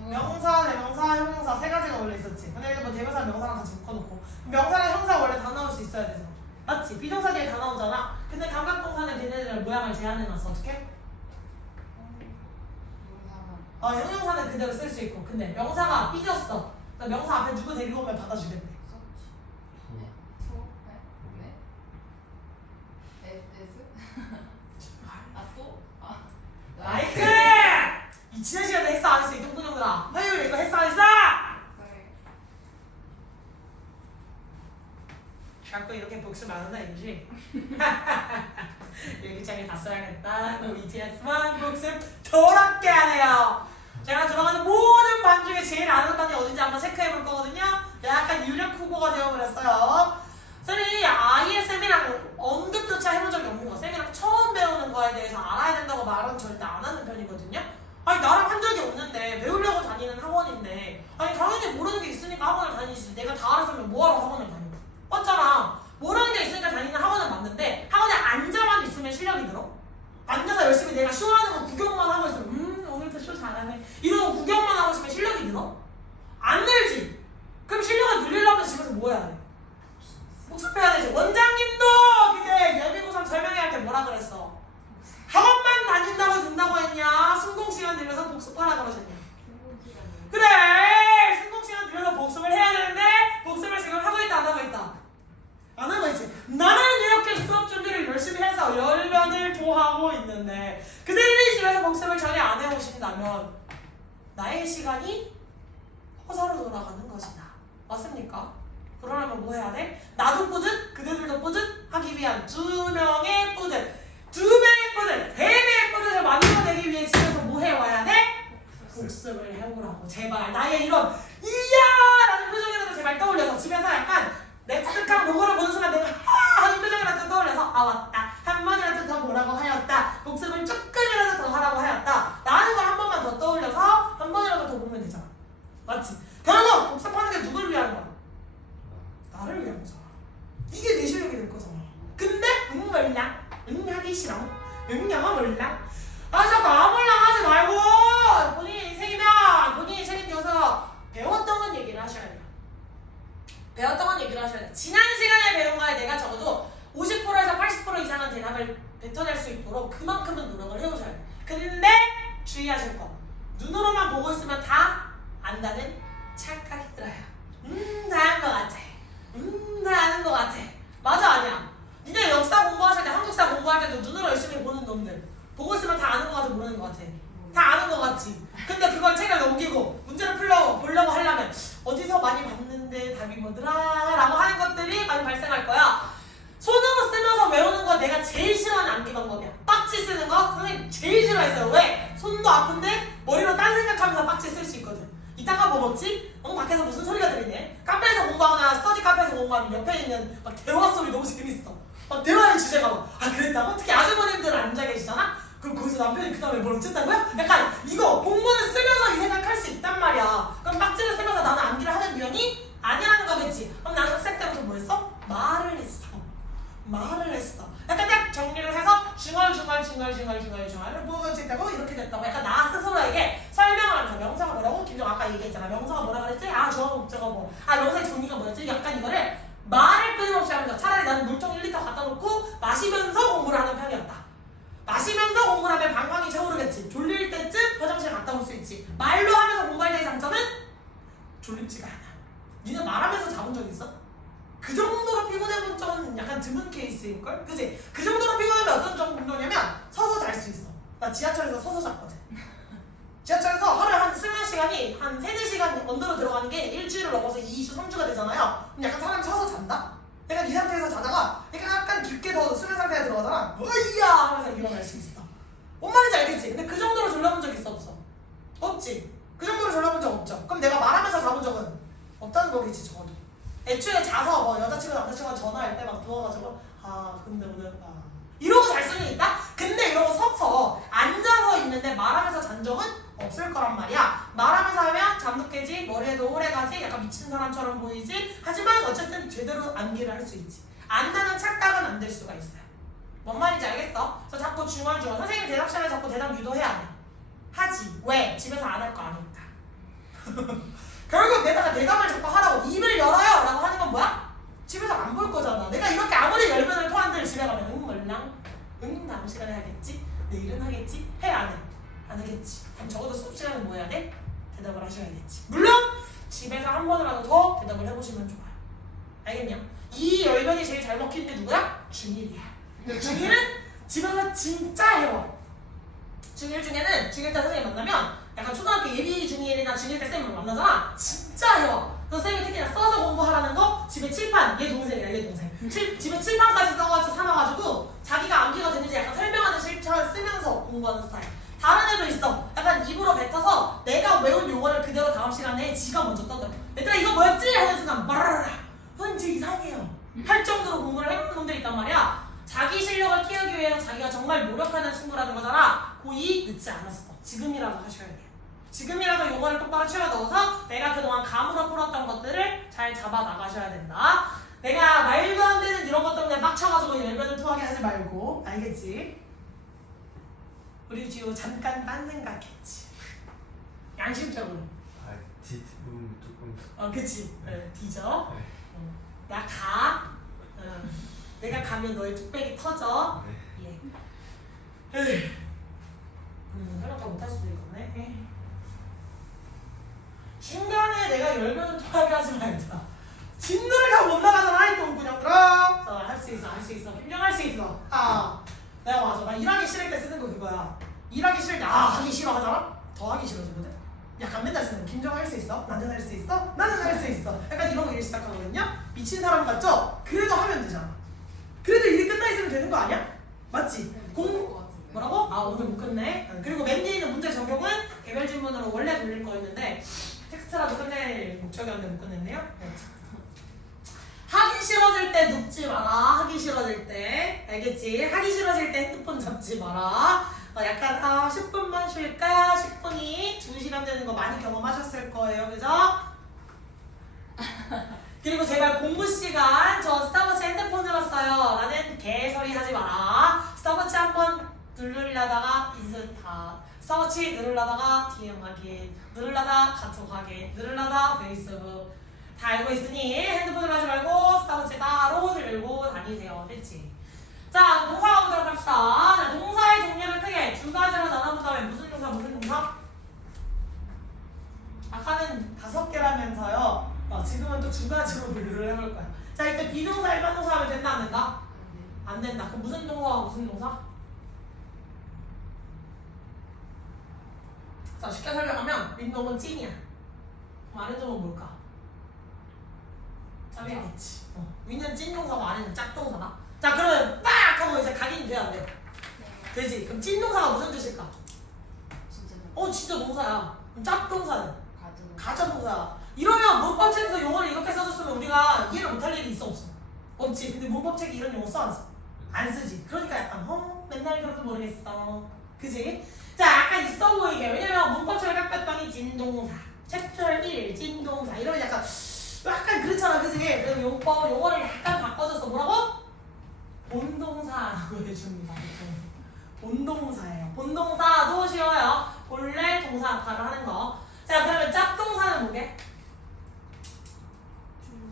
명사, 대명사, 형용사 3가지가 원래 있었지. 근데 뭐 대명사, 명사랑 같이 묶어놓고 명사랑 형사 원래 다 나올 수 있어야 돼서 맞지? 비동사 뒤에 다 나오잖아. 근데 감각동사는 걔네들 모양을 제한해놨어. 어떻게? 형용사는 그대로 쓸 수 있고 근데 명사가 삐졌어. 그러니까 명사 앞에 누구 데리고 오면 받아주겠네. 마이크! 이 지난 시간에 했어 안 했어? 이 동분형들아 화요일에 이거 했어 안 했어? 자꾸 이렇게 복습 안 한다 이거지? 일기장에 다 써야겠다. 우리 TS만 복습 더럽게 하네요. 제가 들어가는 모든 반 중에 제일 안 하는 반이 어딘지 한번 체크해 볼 거거든요. 약간 유력 후보가 되어버렸어요. 쌤이 아예 쌤이랑 언급조차 해본 적이 없는 거. 쌤이랑 처음 배우는 거에 대해서 알아야 된다고 말은 절대 안 하는 편이거든요. 아니 나랑 한 적이 없는데 배우려고 다니는 학원인데 아니 당연히 모르는 게 있으니까 학원을 다니지. 내가 다 알았으면 뭐하러 학원을 다녀. 맞잖아. 모르는 게 있으니까 다니는 학원은 맞는데 학원에 앉아만 있으면 실력이 늘어? 앉아서 열심히 내가 쇼하는 거 구경만 하고 있으면 오늘도 쇼 잘하네 이러고 구경만 하고 있으면 실력이 늘어? 안 늘지. 그럼 실력을 늘리려면 집에서 뭐 해야 돼? 복습해야 되지. 원장님도 그때 예비고3 설명회 할 때 뭐라 그랬어? 학원만 다닌다고 된다고 했냐? 순공시간 들여서 복습하라 그러셨냐? 그래! 순공시간 들여서 복습을 해야 되는데 복습을 지금 하고 있다 안 하고 있다? 안 하고 있지. 나는 이렇게 수업 준비를 열심히 해서 열변을 토하고 있는데 그들이 집에서 복습을 전혀 안 해오신다면 나의 시간이 허사로 돌아가는 것이다. 맞습니까? 그러려면 뭐 해야 돼? 나도 뿌듯, 그들도 뿌듯하기 위한 2명의 뿌듯, 2명의 뿌듯, 3명의 뿌듯을 만들어내기 위해 집에서 뭐 해와야 돼? 복습을 해오라고. 제발 나의 이런 이야! 라는 표정이라도 제발 떠올려서 집에서 약간 넥스트카 로고를 보는 순간 내가 하는 표정이라도 떠올려서 왔다. 한 번이라도 더 뭐라고 하였다. 복습을 조금이라도 더 하라고 하였다. 라는 걸 한 번만 더 떠올려서 한 번이라도 더 보면 되잖아. 맞지? 결국 복습하는 게 누굴 위한 거야? 나를 위한 거잖아. 이게 내 실력이 될 거잖아. 근데 몰라. 하기 싫어. 영어 몰라. 자꾸 아몰랑 하지 말고 본인의 인생이면 본인이 책임져서 배웠던 건 얘기를 하셔야 돼요. 배웠던 건 얘기를 하셔야 돼요. 지난 시간에 배운 거에 내가 적어도 50%에서 80% 이상은 대답을 뱉어낼 수 있도록 그만큼은 노력을 해오셔야 돼요. 근데 주의하실 거. 눈으로만 보고 있으면 다 안다는 착각이 들어요. 다 한 거 같아. 다 아는 거 같아. 맞아 아니야? 니네 역사 공부하실 때 한국사 공부할 때도 눈으로 열심히 보는 놈들 보고 있으면 다 아는 거 같아 모르는 거 같아? 다 아는 거 같지? 근데 그걸 책을 넘기고 문제를 보려고 하려면 어디서 많이 봤는데 답이 뭐더라? 라고 하는 것들이 많이 발생할 거야. 손으로 쓰면서 외우는 거 내가 제일 싫어하는 암기 방법이야. 빡지 쓰는 거 선생님 제일 싫어했어요. 왜? 손도 아픈데 머리로 딴 생각하면서 빡지 쓸 수 있거든. 이따가 뭐 먹지? 밖에서 무슨 소리가 들리네? 카페에서 공부하거나 스터디 카페에서 공부하면 옆에 있는 막 대화 소리 너무 재밌어. 막 대화의 주제가 그랬다고? 특히 아주머님들 앉아 계시잖아? 그럼 거기서 남편이 그 다음에 뭘 어쨌다고요? 약간 이거 공문을 쓰면서 이 생각할 수 있단 말이야. 그럼 딱지를 쓰면서 나는 암기를 하는 유형이 아니라는 거겠지. 그럼 나는 학생 때부터 뭐 했어? 말을 했어. 약간 딱 정리를 해서 중얼 뭐가 됐다고 이렇게 됐다고 약간 나 스스로에게 설명을 하면서 명사가 뭐라고? 김정 아까 얘기했잖아. 명사가 뭐라 그랬지? 저거 목적어 뭐. 명사의 종류가 뭐였지? 약간 이거를 말을 끊임없이 하면서 차라리 나는 물통 1리터 갖다 놓고 마시면서 공부를 하는 편이었다. 마시면서 공부를 하면 방광이 차오르겠지. 졸릴 때쯤 화장실 갔다 올 수 있지. 말로 하면서 공부할 때의 장점은 졸립지가 않아. 니는 말하면서 자본 적 있어? 그 정도로 피곤해본 적은 약간 드문 케이스일걸? 그치? 그 정도로 피곤하면 어떤 정도냐면 서서 잘 수 있어. 나 지하철에서 서서 잤거든. 지하철에서 하루에 한 수면 시간이 한 3-4시간 언더로 들어가는 게 일주일을 넘어서 2주, 3주가 되잖아요. 그럼 약간 사람이 서서 잔다? 약간 이 상태에서 자다가 약간 깊게 더 수면 상태에 들어가잖아. 으이야 하면서 일어날 수 있어. 뭔 말인지 알겠지? 근데 그 정도로 졸려본 적 있어 없어? 없지? 그 정도로 졸려본 적 없죠? 그럼 내가 말하면서 자본 적은 없다는 거겠지 적어도. 애초에 자서 뭐 여자친구 남자친구가 전화할 때 막 누워가지고 근데 오늘 이러고 잘 수는 있다? 근데 이러고 서서 앉아서 있는데 말하면서 잔 적은 없을 거란 말이야. 말하면서 하면 잠도 깨지, 머리에도 오래 가지, 약간 미친 사람처럼 보이지. 하지만 어쨌든 제대로 암기를 할 수 있지. 안다는 착각은 안 될 수가 있어요. 뭔 말인지 알겠어? 저 자꾸 중얼중얼 선생님 대답 시간에 자꾸 대답 유도해야 돼. 하지. 왜? 집에서 안 할 거 아니까. 결국 내가 대답을 자꾸 하라고 입을 열어요 라고 하는 건 뭐야? 집에서 안 볼 거잖아. 내가 이렇게 아무리 열면을 토한들 집에 가면 몰랑 다음 시간에 하겠지? 내일은 하겠지? 해 안 해? 안 하겠지. 그럼 적어도 수업 시간에 뭐 해야 돼? 대답을 하셔야겠지. 물론 집에서 한 번이라도 더 대답을 해보시면 좋아요. 알겠냐? 이 열변이 제일 잘 먹힌 게 누구야? 중1이야. 중1은 집에서 진짜 해워. 중1 중에는 중1 때 선생님 만나면 약간 초등학교 예비 중1이나 중1 때 쌤을 만나잖아. 진짜 해워. 그래서 쌤이 특히나 써서 공부하라는 거 집에 칠판, 얘 동생이야 얘 동생. 집에 칠판까지 써가지고 사놔가지고 자기가 암기가 되는지 약간 설명하는 실처럼 쓰면서 공부하는 스타일. 다른 애도 있어. 약간 입으로 뱉어서 내가 외운 용어를 그대로 다음 시간에 지가 먼저 떠들어. 얘들아 이거 뭐였지? 하는 순간 마라라라. 현재 이상해요. 할 정도로 공부를 해보는 놈들이 있단 말이야. 자기 실력을 키우기 위해서 자기가 정말 노력하는 친구라는 거잖아. 고2 늦지 않았어. 지금이라도 하셔야 돼요. 지금이라도 용어를 똑바로 채워 넣어서 내가 그동안 감으로 풀었던 것들을 잘 잡아 나가셔야 된다. 내가 말도 안 되는 이런 것 때문에 빡쳐가지고 열변을 토하게 하지 말고. 알겠지? 우리 지우 잠깐 딴 생각했지. 양심적으로. 뒷부분 조금. 그치. 뒤져. 나 가. 내가 가면 너의 뚝배기 터져. 예. 생각도 못할 수도 있겠네. 중간에 내가 열변을 토하게 하지 말자. 진도를 다 못 나가잖아 이 똥구녕들아. 할 수 있어. 김정할 수 있어. 내가 맞아. 나 일하기 싫을 때 쓰는 거 그거야. 일하기 싫을 때 하기 싫어 하잖아? 더 하기 싫어지거든? 약간 맨날 쓰는 김정 할 수 있어? 나는 할 수 있어? 나는 할 수 있어. 약간 이런 거 일을 시작하거든요? 미친 사람 같죠? 그래도 하면 되잖아. 그래도 일이 끝나 있으면 되는 거 아니야? 맞지? 뭐라고? 오늘 못 끝내. 그리고 맨 뒤에 있는 문제 적용은 개별 질문으로 원래 돌릴 거였는데 텍스트라도 끝낼 목적이었는데 못 끝냈네요. 하기 싫어질 때 눕지 마라. 하기 싫어질 때 알겠지? 하기 싫어질 때 핸드폰 잡지 마라. 약간 10분만 쉴까? 10분이 2시간 되는 거 많이 경험하셨을 거예요. 그죠? 그리고 제발 공부 시간 저 스타워치 핸드폰 들었어요 라는 개소리 하지 마라. 스타워치 한번 누르려다가 인스타, 스타워치 누르려다가 DM 확인, 누르려다 카톡 확인, 누르려다 페이스북 다 알고 있으니 핸드폰을 하지 말고 스타워치 따로 들고 다니세요. 됐지? 자, 동사 가보도록 합시다. 자, 동사의 종류를 크게 두 가지로 나눠본 다음에 무슨 동사? 아까는 5개라면서요. 지금은 또 두 가지로 분류를 해볼 거야. 자, 이때 비동사, 일반 동사 하면 된다, 안 된다? 안 된다. 그럼 무슨 동사와 무슨 동사? 자, 쉽게 설명하면 윗놈은 찐이야. 그럼 아래놈은 뭘까? 짭이겠지. 윗은 찐 동사고 아래는 짝 동사다. 자, 그러면 딱 하고 이제 각인이 돼야 돼. 되지? 그럼 찐 동사가 무슨 뜻일까? 진짜 진짜 동사야. 그럼 짭 동사는? 가짜동사. 이러면 문법책에서 용어를 이렇게 써줬으면 우리가 이해를 못할 일이 있어 없어? 없지. 근데 문법책이 이런 용어 써 안 써? 안 쓰지. 그러니까 약간 맨날 그래도 모르겠어. 그지? 자, 약간 있어 보이게. 왜냐면 문법책을 딱 뺐더니 진동사. 챕터 1 진동사. 이러면 약간 그렇잖아. 그지? 그래서 용어를 약간 바꿔줘서 뭐라고? 본동사라고 해줍니다. 본동사예요. 본동사도 쉬워요. 본래 동사 역할을 하는 거. 자, 그러면 짭동사는 뭐게?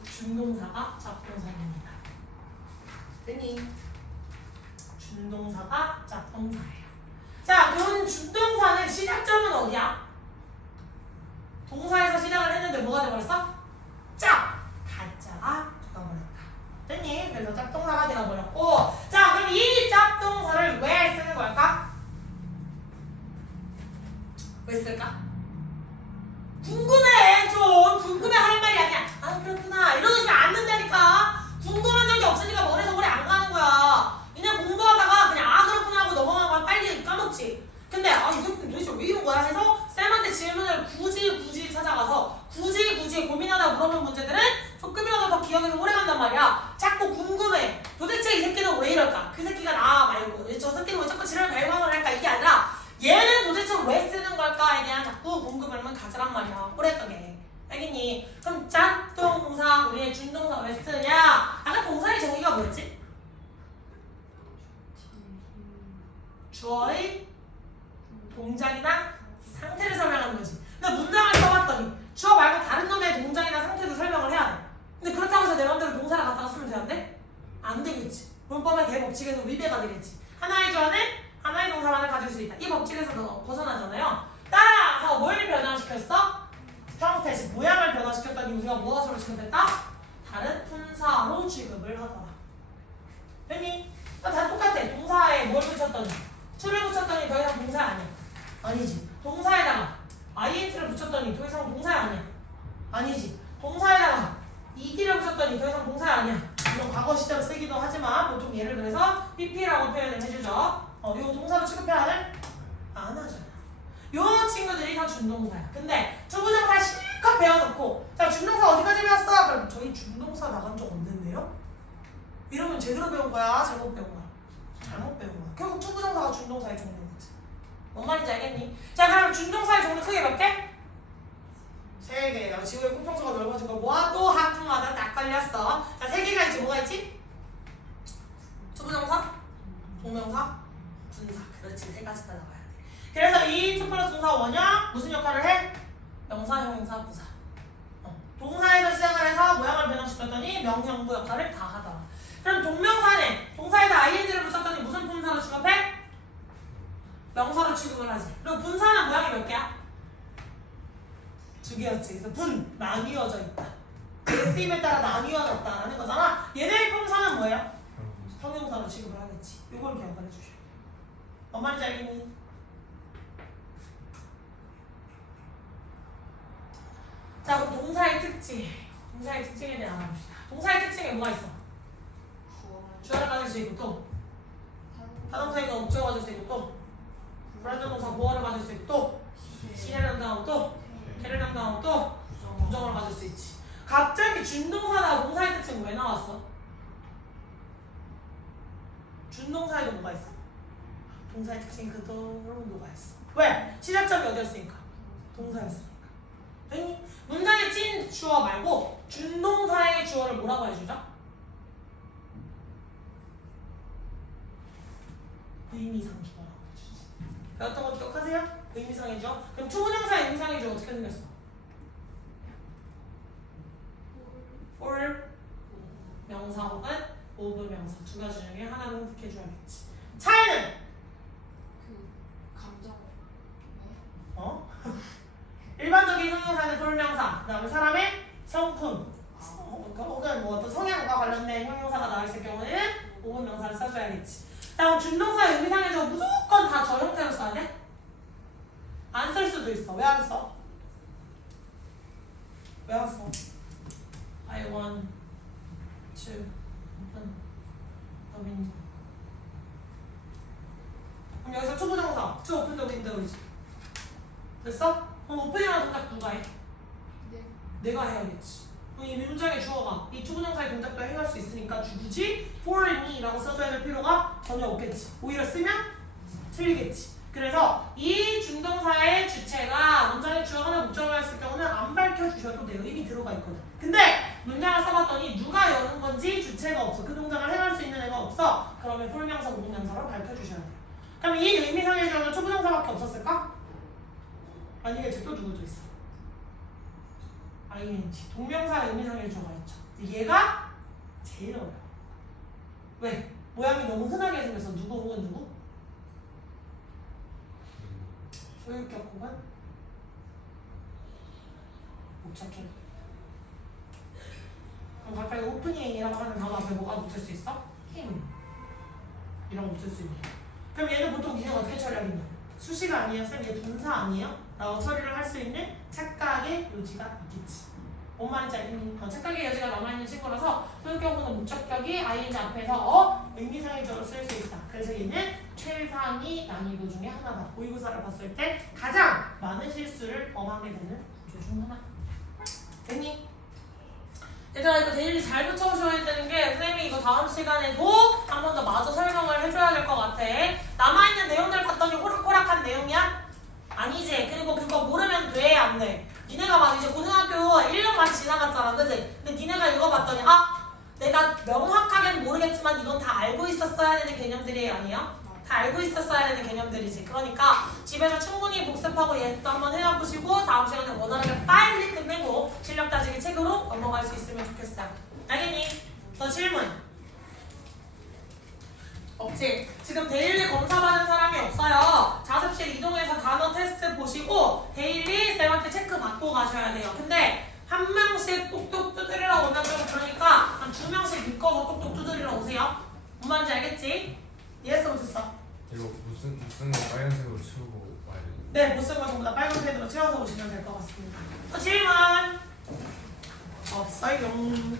준동사가 짭동사입니다. 됐니? 준동사가 짭동사예요. 자, 그럼 준동사는 시작점은 어디야? 동사에서 시작을 했는데 뭐가 돼버렸어? 짭! 가짜가 되어버렸다. 됐니? 그래서 짭동사가 되어버렸고, 자, 그럼 이 짭동사를 왜 쓰는 걸까? 왜 쓸까? 궁금해. 좀 궁금해 하는 말이 아니야. 아, 그렇구나 이러시면 안 된다니까. 궁금한 적이 없으니까 머리에서 오래 안 가는 거야. 그냥 공부하다가 그냥 아 그렇구나 하고 넘어가면 빨리 까먹지. 근데 아 이 새끼 도대체 왜 이런 거야 해서 쌤한테 질문을 굳이 찾아가서 굳이 고민하다 물어본 문제들은 조금이라도 더 기억에서 오래 간단 말이야. 자꾸 궁금해. 도대체 이 새끼는 왜 이럴까? 그 새끼가 나 말고 저 새끼는 왜 자꾸 지랄 발광을 할까? 이게 아니라 얘는 도대체 왜 쓰는 걸까에 대한 자꾸 궁금함을 가지란 말이야. 오랫동안. 알겠니? 그럼 짭동사, 우리의 준동사 왜 쓰냐? 아까 동사의 정의가 뭐였지? 주어의 동작이나 상태를 설명하는 거지. 근데 문장을 써봤더니 주어 말고 다른 놈의 동작이나 상태도 설명을 해야 돼. 근데 그렇다고 해서 내 맘대로 동사를 갖다가 쓰면 되는데? 안 되겠지. 문법의 대법칙에서 위배가 되겠지. 하나의 주어는 하나의 동사만을 가질 수 있다. 이 법칙에서 너 벗어나잖아요. 따라서 뭘 변화시켰어? 형태, 즉 모양을 변화시켰더니 우리가 무엇으로 취급했다? 다른 품사로 취급을 하더라. 됐니? 다 똑같아. 동사에 뭘 붙였더니 to를 붙였더니 더 이상 동사 아니야. 아니지. 동사에다가 ing를 붙였더니 더 이상 동사 아니야. 아니지. 동사에다가 ed를 붙였더니 더 이상 동사 아니야. 이런 과거 시제로 쓰기도 하지만 보통 예를 들어서 pp라고 표현을 해주죠. 이거 동사로 취급해야 하는? 안 하잖아. 요 친구들이 다 준동사야. 근데 주부정사 실컷 배워놓고 자 준동사 어디까지 배웠어? 그럼 저희 준동사 나간 적 없는데요? 이러면 제대로 배운 거야? 잘못 배운 거야? 잘못 배운 거야. 결국 주부정사가 준동사의 종류인 거지. 뭔 말인지 알겠니? 자 그럼 준동사의 종류 크게 몇 개? 3개예요. 지구의 공평수가 넓어진 거 모아도 한 품마다 딱 걸렸어. 자 3개가 있지. 뭐가 있지? 주부정사, 동명사, 분사. 그렇지. 3가지가 나와야 돼. 그래서 이 to 플러스 동사 원형 무슨 역할을 해? 명사, 형용사, 부사. 동사에서 시작을 해서 모양을 변형시켰더니 명형부 역할을 다 하더라. 그럼 동명사는 동사에다 ing를 붙였더니 무슨 품사로 취급해? 명사로 취급을 하지. 그리고 분사는 모양이 몇 개야? 2개였지. 그래서 분, 나뉘어져 있다. 쓰임에 따라 나뉘어졌다라는 거잖아. 얘네의 품사는 뭐예요? 형용사로 취급을 하겠지. 이걸 기억을 해주셔야 돼. 뭔 말인지 알겠니? 자 그럼 동사의 특징. 동사의 특징에 대해 알아봅시다. 동사의 특징에 뭐가 있어? 주어를 가질 수 있고 또 타동사이가 목적을 가질 수 있고 또 불완전 동사 보어를 가질 수 있고 또 시를 담당하고 또 캐를 담당하고 또 부정을 가질 수 있지. 갑자기 준동사나 동사의 특징 왜 나왔어? 준동사에도 뭐가 있어? 동사의 특징이 그대로 녹아있어. 왜? 시작점이 어디였으니까? 동사였으니까. 아니 문장의 찐 주어 말고 준동사의 주어를 뭐라고 해주죠? 의미상 주어라고 해주지. 배웠던 거 기억하세요? 의미상의 주어? 그럼 투부정사의 의미상의 주어 어떻게 생겼어? for 명사 혹은 of 명사 두 가지 중에 하나를 선택해줘야겠지. 차이는? 감정. 일반적인 형용사는 돌명사, 그 다음에 사람의 성품, 혹은 뭐 어떤 성향과 관련된 형용사가 나와있을 경우에는 of 명사를 써줘야겠지. 다음 준동사의 의미상의 주어 무조건 다 저 형태로 써야 돼? 안 쓸 수도 있어. 왜 안 써? 왜 안 써? I want to open the window. 그럼 여기서 투부정사 to open the window이지. 됐어? 그럼 오픈이라는 동작 누가 해? 내가 해야겠지. 이 문장의 주어가 이 투부정사의 동작도 해갈 수 있으니까 굳이 for me라고 써줘야 될 필요가 전혀 없겠지. 오히려 쓰면 틀리겠지. 그래서 이 준동사의 주체가 문장의 주어가 목적어가 했을 경우는 안 밝혀주셔도 돼요. 이미 들어가 있거든. 근데 문장을 써봤더니 누가 여는 건지 주체가 없어. 그 동작을 해갈 수 있는 애가 없어. 그러면 ful명사, 무분명사로 밝혀주셔야 돼요. 그럼 이 의미상의 주어는 초부정사밖에 없었을까? 아니겠지. 또 누구도 있어. ing. 동명사 의미상의 주어가 있죠. 얘가 제일 어려워. 왜? 모양이 너무 흔하게 생겨서 누구 혹은 누구? 소유격 혹은 목적격. 그럼 갑자기 오프닝이라고 하는 단어 앞에 뭐가 붙을 수 있어? 힘. 이런 거 붙을 수 있네. 그럼 얘는 보통 기능 어떻게 처리하겠냐? 수시가 아니에요? 쌤, 얘 분사 아니에요? 라고 처리를 할 수 있는 착각의 여지가 있겠지. 뭔 말인지 알겠니? 착각의 여지가 남아있는 친구라서 소유격 혹은 목적격이 ing 앞에서 의미상의 주어로 쓸 수 있다. 그래서 얘는 최상위 난이도 중에 하나다. 모의고사를 봤을 때 가장 많은 실수를 범하게 되는 주 중 하나. 됐니? 얘들아 이거 데일리 잘 붙여오셔야 되는 게 선생님이 이거 다음 시간에도 한 번 더 마저 설명을 해줘야 될 것 같아. 남아있는 내용들 봤더니 호락호락한 내용이야? 아니지. 그리고 그거 모르면 돼? 안 돼? 니네가 막 이제 고등학교 1년만 지나갔잖아, 그치? 근데 니네가 읽어봤더니 내가 명확하게는 모르겠지만 이건 다 알고 있었어야 되는 개념들이 아니에요? 다 알고 있었어야 되는 개념들이지. 그러니까 집에서 충분히 복습하고 얘도 한번 해보시고 다음 시간에 원활하게 빨리 끝내고 실력 따지기 책으로 넘어갈 수 있으면 좋겠어요. 알겠니? 더 질문? 없지? 지금 데일리 검사 받은 사람이 없어요. 자습실 이동해서 단어 테스트 보시고 데일리 쌤한테 체크 받고 가셔야 돼요. 근데 한 명씩 똑똑 두드리러 오면 좀 그러니까 한 2명씩 묶어서 똑똑 두드리러 오세요. 뭔 말인지 알겠지? 이해했어 못했어? 이거 무슨 거 빨간색으로 치우고 와야 돼? 네, 못 쓴 거 전부 다 빨간색으로 채워서 오시면 될 것 같습니다. 또 질문? 없어요.